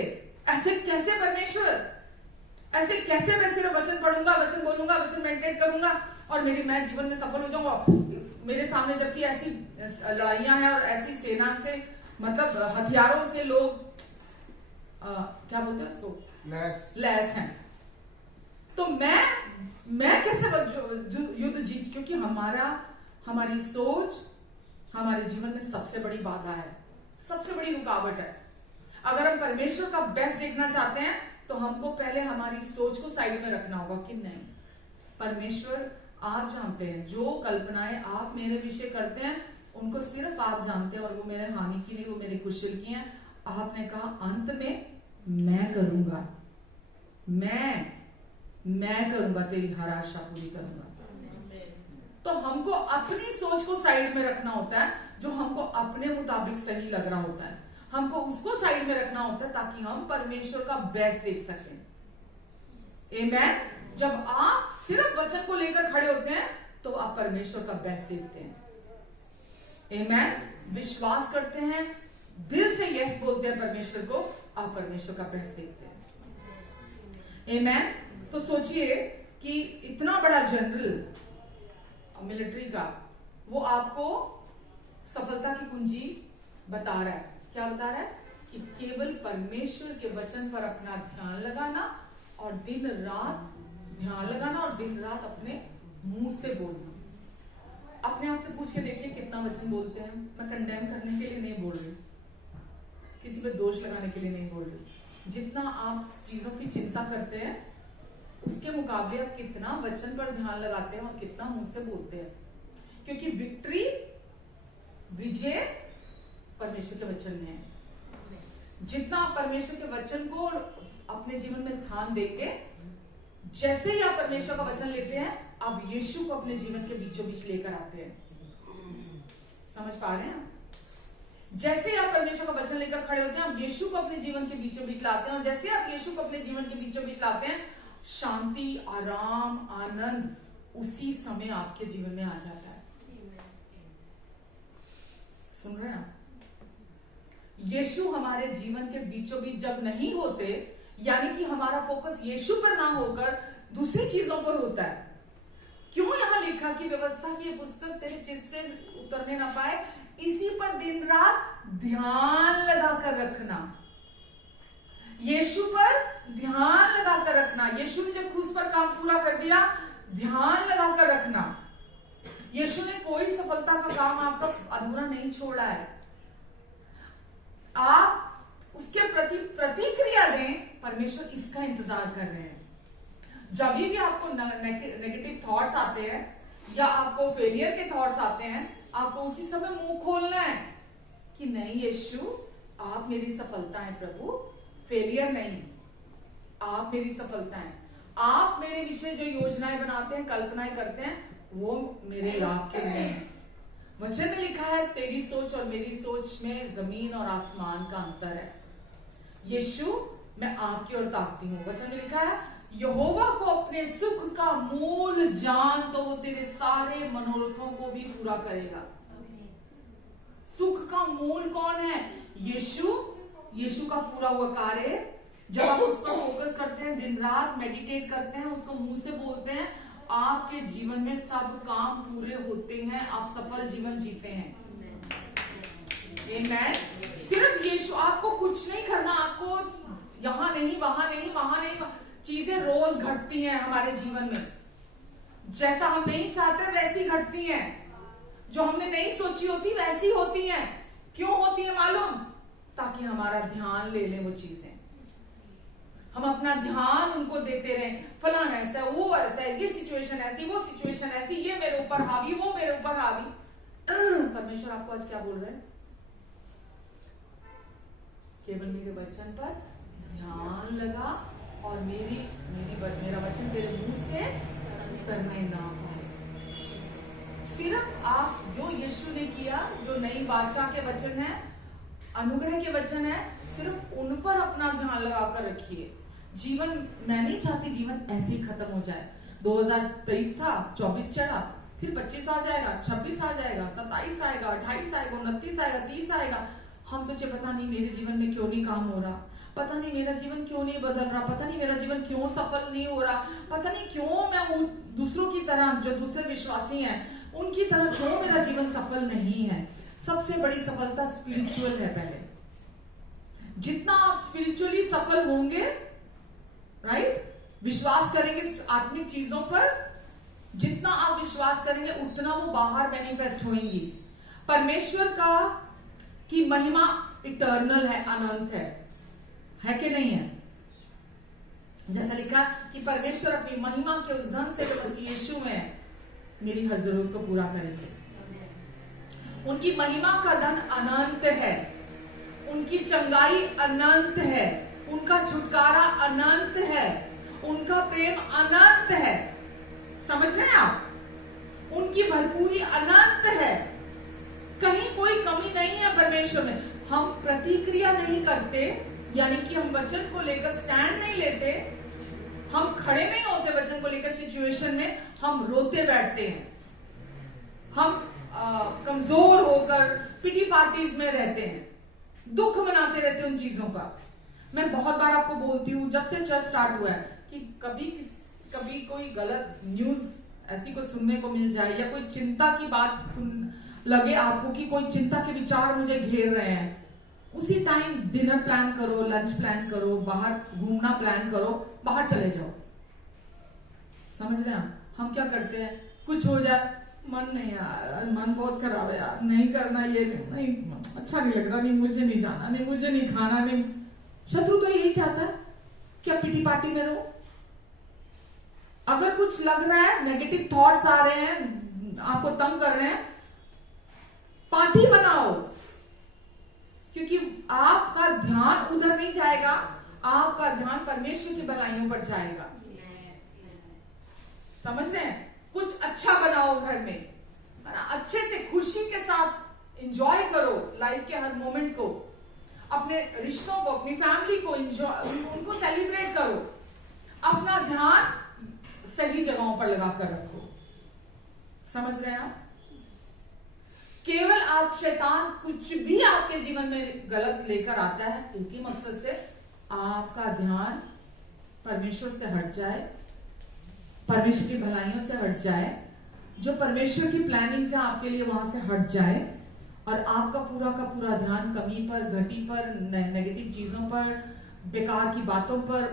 ऐसे कैसे परमेश्वर, ऐसे कैसे मैं सिर्फ वचन पढ़ूंगा, वचन बोलूंगा, वचन मेडिटेट करूंगा और मैं जीवन में सफल हो जाऊंगा। मेरे सामने जबकि ऐसी लड़ाइयां हैं और ऐसी सेना से, मतलब हथियारों से लोग क्या बोलते हैं उसको, लैस हैं। तो मैं कैसे युद्ध जीत? क्योंकि हमारी सोच हमारे जीवन में सबसे बड़ी बाधा है, सबसे बड़ी रुकावट है। अगर हम परमेश्वर का बेस्ट देखना चाहते हैं तो हमको पहले हमारी सोच को साइड में रखना होगा कि नहीं, परमेश्वर आप जानते हैं, जो कल्पनाएं आप मेरे विषय करते हैं उनको सिर्फ आप जानते हैं और वो मेरे हानि की नहीं, वो मेरे कुशल की हैं। आपने कहा अंत में मैं करूंगा, मैं करूंगा, तेरी हर आशा पूरी करूंगा। तो हमको अपनी सोच को साइड में रखना होता है, जो हमको अपने मुताबिक सही लग रहा होता है, हमको उसको साइड में रखना होता है ताकि हम परमेश्वर का बेस्ट देख सकें। आमेन। जब आप सिर्फ वचन को लेकर खड़े होते हैं तो आप परमेश्वर का बेस्ट देखते हैं। आमेन। विश्वास करते हैं, दिल से यस बोलते हैं परमेश्वर को, आप परमेश्वर का बेस्ट देखते हैं। आमेन। तो सोचिए कि इतना बड़ा जनरल मिलिट्री का, वो आपको सफलता की कुंजी बता रहा है। क्या बता रहा है? कि केवल परमेश्वर के वचन पर अपना ध्यान लगाना और दिन रात ध्यान लगाना और दिन रात अपने मुंह से बोलना। अपने आप से पूछ के देखिए कितना वचन बोलते हैं। मैं कंडेम करने के लिए नहीं बोल रही, किसी पे दोष लगाने के लिए नहीं बोल रही। जितना आप चीजों की चिंता करते हैं उसके मुकाबले आप कितना वचन पर ध्यान लगाते हैं और कितना मुंह से बोलते हैं, क्योंकि विक्ट्री, विजय परमेश्वर के वचन में है। जितना आप परमेश्वर के वचन को अपने जीवन में स्थान देके, जैसे ही आप परमेश्वर का वचन लेते हैं आप यीशु को अपने जीवन के बीचों बीच लेकर आते हैं। समझ पा रहे हैं? जैसे ही आप परमेश्वर का वचन लेकर खड़े होते हैं आप यीशु को अपने जीवन के बीचों बीच लाते हैं, और जैसे आप यीशु को अपने जीवन के बीचों बीच लाते हैं, शांति, आराम, आनंद उसी समय आपके जीवन में आ जाता है। सुन रहे हैं आप? यीशु हमारे जीवन के बीचों बीच जब नहीं होते, यानी कि हमारा फोकस यीशु पर ना होकर दूसरी चीजों पर होता है। क्यों यहां लिखा कि व्यवस्था की पुस्तक तेरे चित्त से उतरने ना पाए, इसी पर दिन रात ध्यान लगाकर रखना, यीशु पर ध्यान लगाकर रखना। यीशु ने जब क्रूस पर पर काम पूरा कर दिया, ध्यान लगाकर रखना। यीशु ने कोई सफलता का काम आपका अधूरा नहीं छोड़ा है। आप उसके प्रति प्रतिक्रिया दें, परमेश्वर इसका इंतजार कर रहे हैं। जब भी आपको नेगेटिव थॉट्स आते हैं या आपको फेलियर के थॉट्स आते हैं, आपको उसी समय मुंह खोलना है कि नहीं यीशु, आप मेरी सफलता है प्रभु, फेलियर नहीं, आप मेरी सफलता है। आप मेरे विषय जो योजनाएं बनाते हैं, कल्पनाएं करते हैं, वो मेरे लाभ के लिए हैं। वचन में लिखा है तेरी सोच और मेरी सोच में जमीन और आसमान का अंतर है। यीशु, मैं आपकी ओर ताकती हूँ। वचन में लिखा है यहोवा को अपने सुख का मूल जान, तो वो तेरे सारे मनोरथों को भी पूरा करेगा। सुख का मूल कौन है? यीशु। यीशु का पूरा हुआ कार्य। जब आप उस पर फोकस करते हैं, दिन रात मेडिटेट करते हैं, उसको मुंह से बोलते हैं, आपके जीवन में सब काम पूरे होते हैं, आप सफल जीवन जीते हैं। आमेन। सिर्फ यीशु, आपको कुछ नहीं करना, आपको यहां नहीं, वहां नहीं, वहां नहीं, चीजें रोज घटती हैं हमारे जीवन में। जैसा हम नहीं चाहते वैसी घटती हैं, जो हमने नहीं सोची होती वैसी होती हैं। क्यों होती है मालूम? ताकि हमारा ध्यान ले लें वो चीजें, हम अपना ध्यान उनको देते रहें। फलाना ऐसा है, वो ऐसा है, ये सिचुएशन ऐसी, वो सिचुएशन ऐसी, ये मेरे ऊपर हावी, वो मेरे ऊपर हावी। परमेश्वर आपको आज क्या बोल रहे हैं? केवल मेरे वचन पर ध्यान लगा और मेरा वचन तेरे मुंह से करने ना पाए। सिर्फ आप जो यीशु ने किया, जो नई वाचा के वचन है, अनुग्रह के वचन है, सिर्फ उन पर अपना ध्यान लगाकर रखिए। जीवन, मैं नहीं चाहती जीवन ऐसे ही खत्म हो जाए। 2023 था, 24 चला, फिर 25 आ जाएगा, 26 आ जाएगा, 27 आएगा, 28 आएगा, 29 आएगा, 30 आएगा। हम सोचे पता नहीं मेरे जीवन में क्यों नहीं काम हो रहा, पता नहीं मेरा जीवन क्यों नहीं बदल रहा, पता नहीं मेरा जीवन क्यों सफल नहीं हो रहा, पता नहीं क्यों मैं दूसरों की तरह, जो दूसरे विश्वासी हैं उनकी तरह क्यों मेरा जीवन सफल नहीं है। सबसे बड़ी सफलता स्पिरिचुअल है। पहले जितना आप स्पिरिचुअली सफल होंगे, राइट, विश्वास करेंगे आत्मिक चीजों पर, जितना आप विश्वास करेंगे उतना वो बाहर मैनिफेस्ट होंगी। परमेश्वर की महिमा इटर्नल है, अनंत है कि नहीं है? जैसा लिखा कि परमेश्वर अपनी महिमा के उस धन से जो मसीह यीशु में मेरी हर जरूरत को पूरा करेंगे। उनकी महिमा का धन अनंत है, उनकी चंगाई अनंत है, उनका छुटकारा अनंत है, उनका प्रेम अनंत है। समझ रहे हैं आप? उनकी भरपूरी अनंत है, कहीं कोई कमी नहीं है परमेश्वर में। हम प्रतिक्रिया नहीं करते, यानी कि हम वचन को लेकर स्टैंड नहीं लेते, हम खड़े नहीं होते वचन को लेकर सिचुएशन में, हम रोते बैठते हैं, हम कमजोर होकर पिटी पार्टीज में रहते हैं, दुख मनाते रहते हैं उन चीजों का। मैं बहुत बार आपको बोलती हूँ, जब से चर्च स्टार्ट हुआ है, कि कभी कोई गलत न्यूज ऐसी को सुनने को मिल जाए, या कोई चिंता की बात सुन लगे आपको कि कोई चिंता के विचार मुझे घेर रहे हैं, उसी टाइम डिनर प्लान करो, लंच प्लान करो, बाहर घूमना प्लान करो, बाहर चले जाओ। समझ रहे हैं? हम क्या करते हैं, कुछ हो जाए, मन नहीं यार, मन बहुत खराब है यार, नहीं करना, ये नहीं, अच्छा नहीं लग रहा, नहीं मुझे नहीं जाना, नहीं मुझे नहीं खाना, नहीं। शत्रु तो यही चाहता है कि आप पिटी पार्टी में रहो। अगर कुछ लग रहा है, नेगेटिव थॉट्स आ रहे हैं, आपको तंग कर रहे हैं, पार्टी बनाओ, क्योंकि आपका ध्यान उधर नहीं जाएगा, आपका ध्यान परमेश्वर की भलाइयों पर जाएगा। समझ रहे हैं? कुछ अच्छा बनाओ घर में, है ना? अच्छे से खुशी के साथ एंजॉय करो लाइफ के हर मोमेंट को, अपने रिश्तों को, अपनी फैमिली को एंजॉय, उनको सेलिब्रेट करो। अपना ध्यान सही जगहों पर लगाकर रखो। समझ रहे हैं आप? केवल आप, शैतान कुछ भी आपके जीवन में गलत लेकर आता है, एक ही मकसद से, आपका ध्यान परमेश्वर से हट जाए, परमेश्वर की भलाइयों से हट जाए, जो परमेश्वर की प्लानिंग से आपके लिए वहां से हट जाए, और आपका पूरा का पूरा ध्यान कमी पर, घटी पर, नेगेटिव चीजों पर, बेकार की बातों पर,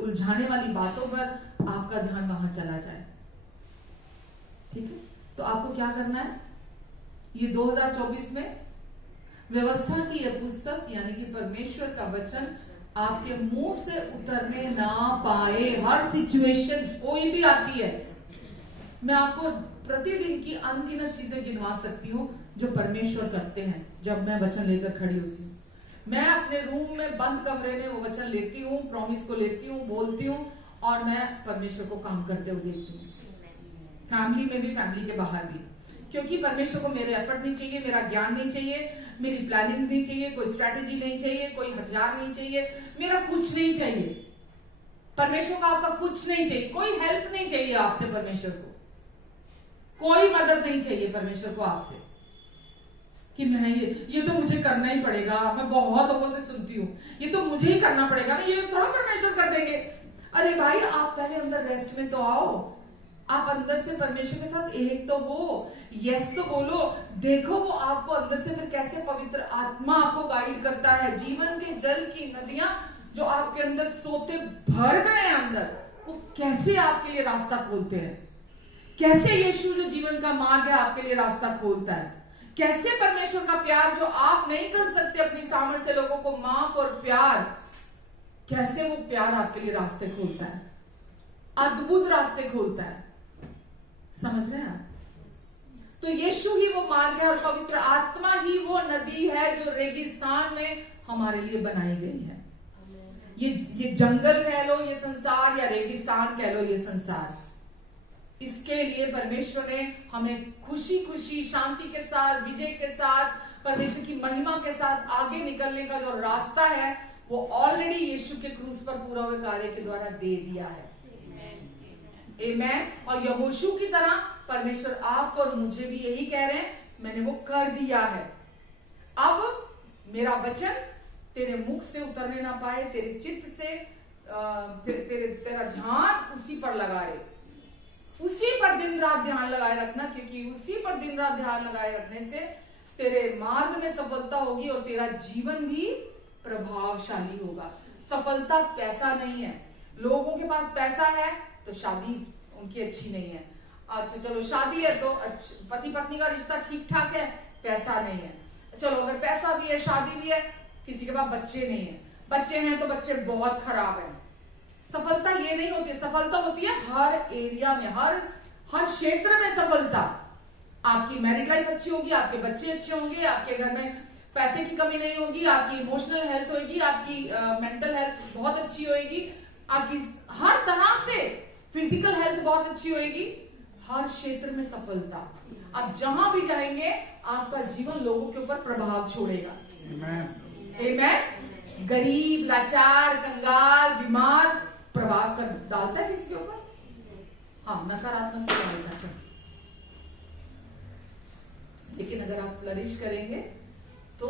उलझाने वाली बातों पर आपका ध्यान वहां चला जाए। ठीक है, तो आपको क्या करना है, ये 2024 में व्यवस्था की यह पुस्तक यानी कि परमेश्वर का वचन आपके मुंह से उतरने ना पाए। हर सिचुएशन कोई भी आती है, मैं आपको प्रतिदिन की अनगिनत चीजें गिनवा सकती हूँ जो परमेश्वर करते हैं। जब मैं वचन लेकर खड़ी होती हूँ, मैं अपने रूम में बंद कमरे में वो वचन लेती हूँ, प्रॉमिस को लेती हूँ, बोलती हूँ और मैं परमेश्वर को काम करते हुए देखती हूँ। फैमिली में भी, फैमिली के बाहर भी, क्योंकि परमेश्वर को मेरे एफर्ट नहीं चाहिए, मेरा ज्ञान नहीं चाहिए, मेरी प्लानिंग नहीं चाहिए, कोई स्ट्रैटेजी नहीं चाहिए, कोई हथियार नहीं चाहिए, मेरा कुछ नहीं चाहिए। परमेश्वर का आपका कुछ नहीं चाहिए, कोई हेल्प नहीं चाहिए आपसे, परमेश्वर को कोई मदद नहीं चाहिए परमेश्वर को आपसे कि मैं ये तो मुझे करना ही पड़ेगा। मैं बहुत लोगों से सुनती हूँ, ये तो मुझे ही करना पड़ेगा ना, ये थोड़ा परमेश्वर कर देंगे। अरे भाई, आप पहले अंदर रेस्ट में तो आओ, आप अंदर से परमेश्वर के साथ एक तो हो, यस तो बोलो, देखो वो आपको अंदर से फिर कैसे पवित्र आत्मा आपको गाइड करता है। जीवन के जल की नदियां जो आपके अंदर सोते भर गए हैं अंदर, वो कैसे आपके लिए रास्ता खोलते हैं। कैसे यीशु जो जीवन का मार्ग है आपके लिए रास्ता खोलता है। कैसे परमेश्वर का प्यार जो आप नहीं कर सकते अपनी सामर्थ्य से लोगों को माफ और प्यार, कैसे वो प्यार आपके लिए रास्ते खोलता है, अद्भुत रास्ते खोलता है। समझ रहे हैं आप? तो यीशु ही वो मार्ग है और पवित्र आत्मा ही वो नदी है जो रेगिस्तान में हमारे लिए बनाई गई है। ये जंगल कह लो ये संसार, या रेगिस्तान कह लो ये संसार, इसके लिए परमेश्वर ने हमें खुशी खुशी, शांति के साथ, विजय के साथ, परमेश्वर की महिमा के साथ आगे निकलने का जो रास्ता है वो ऑलरेडी यीशु के क्रूस पर पूरा हुए कार्य के द्वारा दे दिया है। आमेन। और यहोशू की तरह परमेश्वर आपको और मुझे भी यही कह रहे हैं, मैंने वो कर दिया है। अब मेरा वचन तेरे मुख से उतरने ना पाए, तेरे चित्त से तेरा ध्यान उसी पर लगाए, उसी पर दिन रात ध्यान लगाए रखना, क्योंकि उसी पर दिन रात ध्यान लगाए रखने से तेरे मार्ग में सफलता होगी और तेरा जीवन भी प्रभावशाली होगा। सफलता पैसा नहीं है। लोगों के पास पैसा है तो शादी उनकी अच्छी नहीं है। अच्छा चलो शादी है तो पति पत्नी का रिश्ता ठीक ठाक है, पैसा नहीं है। चलो अगर पैसा भी है, शादी भी है, किसी के पास बच्चे नहीं है, बच्चे हैं तो बच्चे बहुत खराब हैं। सफलता ये नहीं होती, सफलता होती है हर एरिया में, हर क्षेत्र में सफलता। आपकी मैरिड लाइफ अच्छी होगी, आपके बच्चे अच्छे होंगे, आपके घर में पैसे की कमी नहीं होगी, आपकी इमोशनल हेल्थ होगी, आपकी मेंटल हेल्थ बहुत अच्छी होगी, आपकी हर तरह से फिजिकल हेल्थ बहुत अच्छी होगी, हर क्षेत्र में सफलता। आप जहां भी जाएंगे आपका जीवन लोगों के ऊपर प्रभाव छोड़ेगा। आमेन। गरीब, लाचार, कंगाल, बीमार प्रभाव कर डालता है किसके ऊपर? हाँ, नकारात्मक प्रभाव डालता है। लेकिन अगर आप फ्लरिश करेंगे तो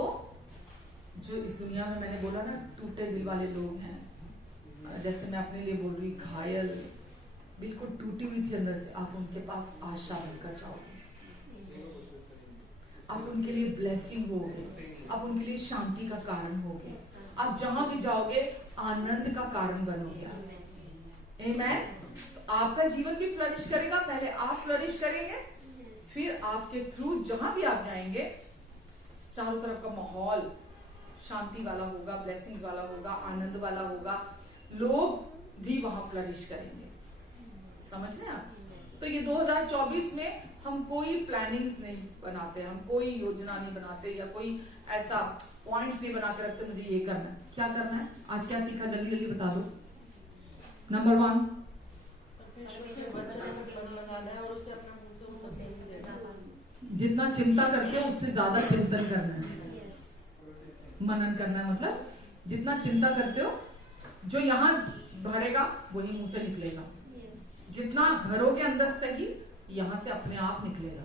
जो इस दुनिया में मैंने बोला ना टूटे दिल वाले लोग हैं, जैसे मैं अपने लिए बोल रही, घायल, बिल्कुल टूटी हुई थी अंदर से, आप उनके पास आशा बनकर जाओगे, आप उनके लिए ब्लेसिंग होगे, आप उनके लिए शांति का कारण होगे, आप जहां भी जाओगे आनंद का कारण बनोगे। आमेन। तो आपका जीवन भी फ्लरिश करेगा, पहले आप फ्लरिश करेंगे, फिर आपके थ्रू जहां भी आप जाएंगे चारों तरफ का माहौल शांति वाला होगा, ब्लेसिंग वाला होगा, आनंद वाला होगा, लोग भी वहां फ्लरिश करेंगे। समझ रहे हैं आप? तो ये 2024 में हम कोई प्लानिंग्स नहीं बनाते, हम कोई योजना नहीं बनाते या कोई ऐसा पॉइंट्स नहीं बना के रखते मुझे ये करना है। क्या करना है? आज क्या सीखा, जल्दी जल्दी बता दो। नंबर 1, जितना चिंता करते हो उससे ज्यादा चिंतन करना है, मनन करना है। मतलब जितना चिंता करते हो, जो यहाँ भरेगा वही मुंह से निकलेगा। जितना भरोगे अंदर से ही, यहाँ से अपने आप निकलेगा।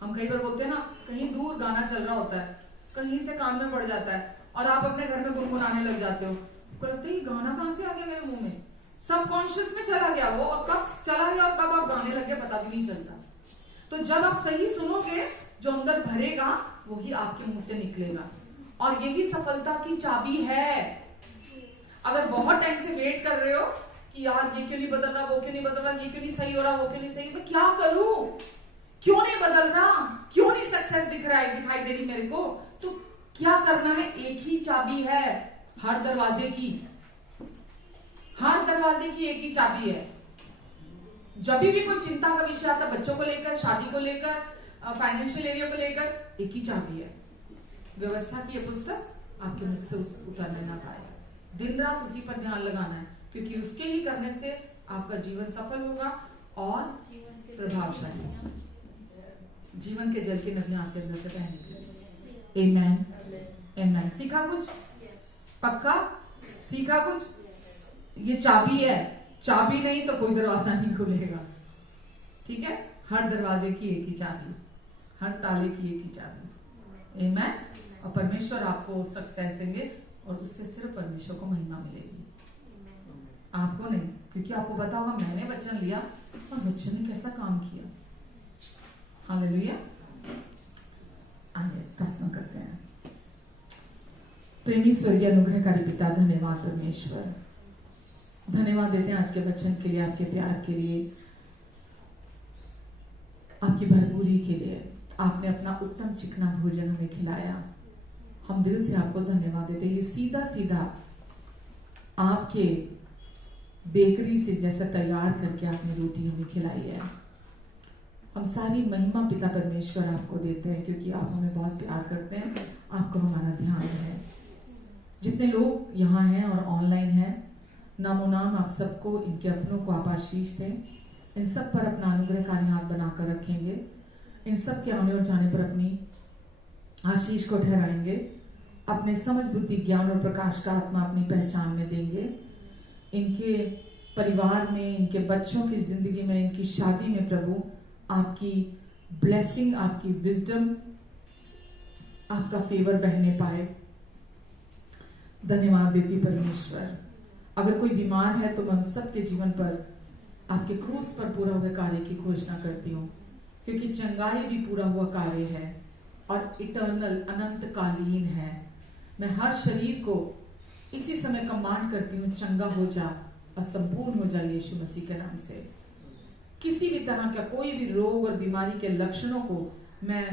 हम कई बार बोलते हैं ना, कहीं दूर गाना चल रहा होता है, कहीं से कान में पड़ जाता है और आप अपने घर में गुनगुनाने लग जाते हो, कहते ही गाना कहां से आ गया मेरे मुंह में, सबकॉन्शियस में चला गया वो, और कब चला गया और कब आप गाने लगे पता भी नहीं चलता। तो जब आप सही सुनोगे, जो अंदर भरेगा वही आपके मुंह से निकलेगा, और यही सफलता की चाबी है। अगर बहुत टाइम से वेट कर रहे हो कि यार ये क्यों नहीं बदल रहा, वो क्यों नहीं बदल रहा, ये क्यों नहीं सही हो रहा, वो क्यों नहीं सही, मैं क्या करूं, क्यों नहीं बदल रहा, क्यों नहीं सक्सेस दिखाई दे रही मेरे को। तो क्या करना है, एक ही चाबी है हर दरवाजे की, हर दरवाजे की एक ही चाबी है। जब भी कोई चिंता का विषय आता, बच्चों को लेकर, शादी को लेकर, फाइनेंशियल एरिया को लेकर, एक ही चाबी है, व्यवस्था की ये पुस्तक आपके मुख से उतरने ना पाए। दिन रात उसी पर ध्यान लगाना है, क्योंकि उसके ही करने से आपका जीवन सफल होगा और प्रभावशाली, जीवन के जल की नदियां आपके अंदर से बहने। आमेन, आमेन। सीखा कुछ? पक्का सीखा कुछ? ये चाबी है, चाबी नहीं तो कोई दरवाजा नहीं खुलेगा। ठीक है, हर दरवाजे की एक ही चाबी, हर ताले की एक ही चाबी। आमेन। और परमेश्वर आपको सक्सेस देंगे और उससे सिर्फ परमेश्वर को महिमा मिलेगी, आपको नहीं, क्योंकि आपको पता होगा मैंने वचन लिया और वचन ने कैसा काम किया। हालेलुया। आइए प्रार्थना करते हैं। प्रेमी स्वर्गीय अनुग्रहकारी पिता, धन्यवाद परमेश्वर, धन्यवाद देते हैं आज के वचन के लिए, आपके प्यार के लिए, आपकी भरपूरी के लिए। आपने अपना उत्तम चिकना भोजन हमें खिलाया, हम दिल से आपको धन्यवाद देते हैं। ये सीधा सीधा आपके बेकरी से जैसा तैयार करके आपने रोटी हमें खिलाई है। हम सारी महिमा पिता परमेश्वर आपको देते हैं, क्योंकि आप हमें बहुत प्यार करते हैं, आपको हमारा ध्यान है। जितने लोग यहाँ हैं और ऑनलाइन हैं, नामो नाम आप सबको, इनके अपनों को आप आशीष दें। इन सब पर अपना अनुग्रहकारी हाथ बनाकर रखेंगे, इन सब के आने और जाने पर अपनी आशीष को ठहराएंगे, अपने समझ बुद्धि ज्ञान और प्रकाश का आत्मा अपनी पहचान में देंगे। इनके परिवार में, इनके बच्चों की जिंदगी में, इनकी शादी में प्रभु आपकी ब्लेसिंग, आपकी विजडम, आपका फेवर बहने पाए। धन्यवाद देती परमेश्वर। अगर कोई बीमार है तो मैं उन सबके जीवन पर आपके क्रूस पर पूरा हुए कार्य की घोषणा करती हूँ, क्योंकि चंगाई भी पूरा हुआ कार्य है और इटर्नल, अनंत कालीन है। मैं हर शरीर को इसी समय कमांड करती हूँ, चंगा हो जा और संपूर्ण हो जा यीशु मसीह के नाम से। किसी भी तरह का कोई भी रोग और बीमारी के लक्षणों को मैं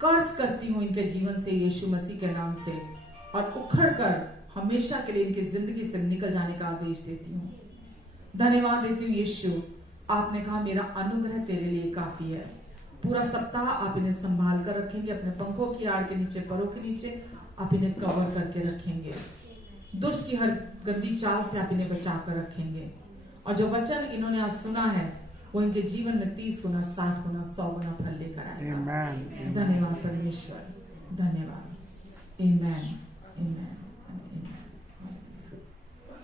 कर्स करती हूँ इनके जीवन से यीशु मसीह के नाम से, और उखड़ कर हमेशा के लिए इनकी जिंदगी से निकल जाने का आदेश देती हूँ। धन्यवाद देती हूँ यीशु, आपने कहा मेरा अनुग्रह तेरे लिए काफी है। पूरा सप्ताह आप इन्हें संभाल कर रखेंगे, अपने पंखों की आड़ के नीचे, परों के नीचे आप इन्हें कवर करके रखेंगे। दुष्ट की हर गंदी चाल से आप इन्हें बचा कर रखेंगे, और जो वचन इन्होंने आज सुना है वो इनके जीवन में 30 गुना, 60 गुना, 100 गुना फल लेकर आएगा। धन्यवाद परमेश्वर, धन्यवाद। आमेन, आमेन।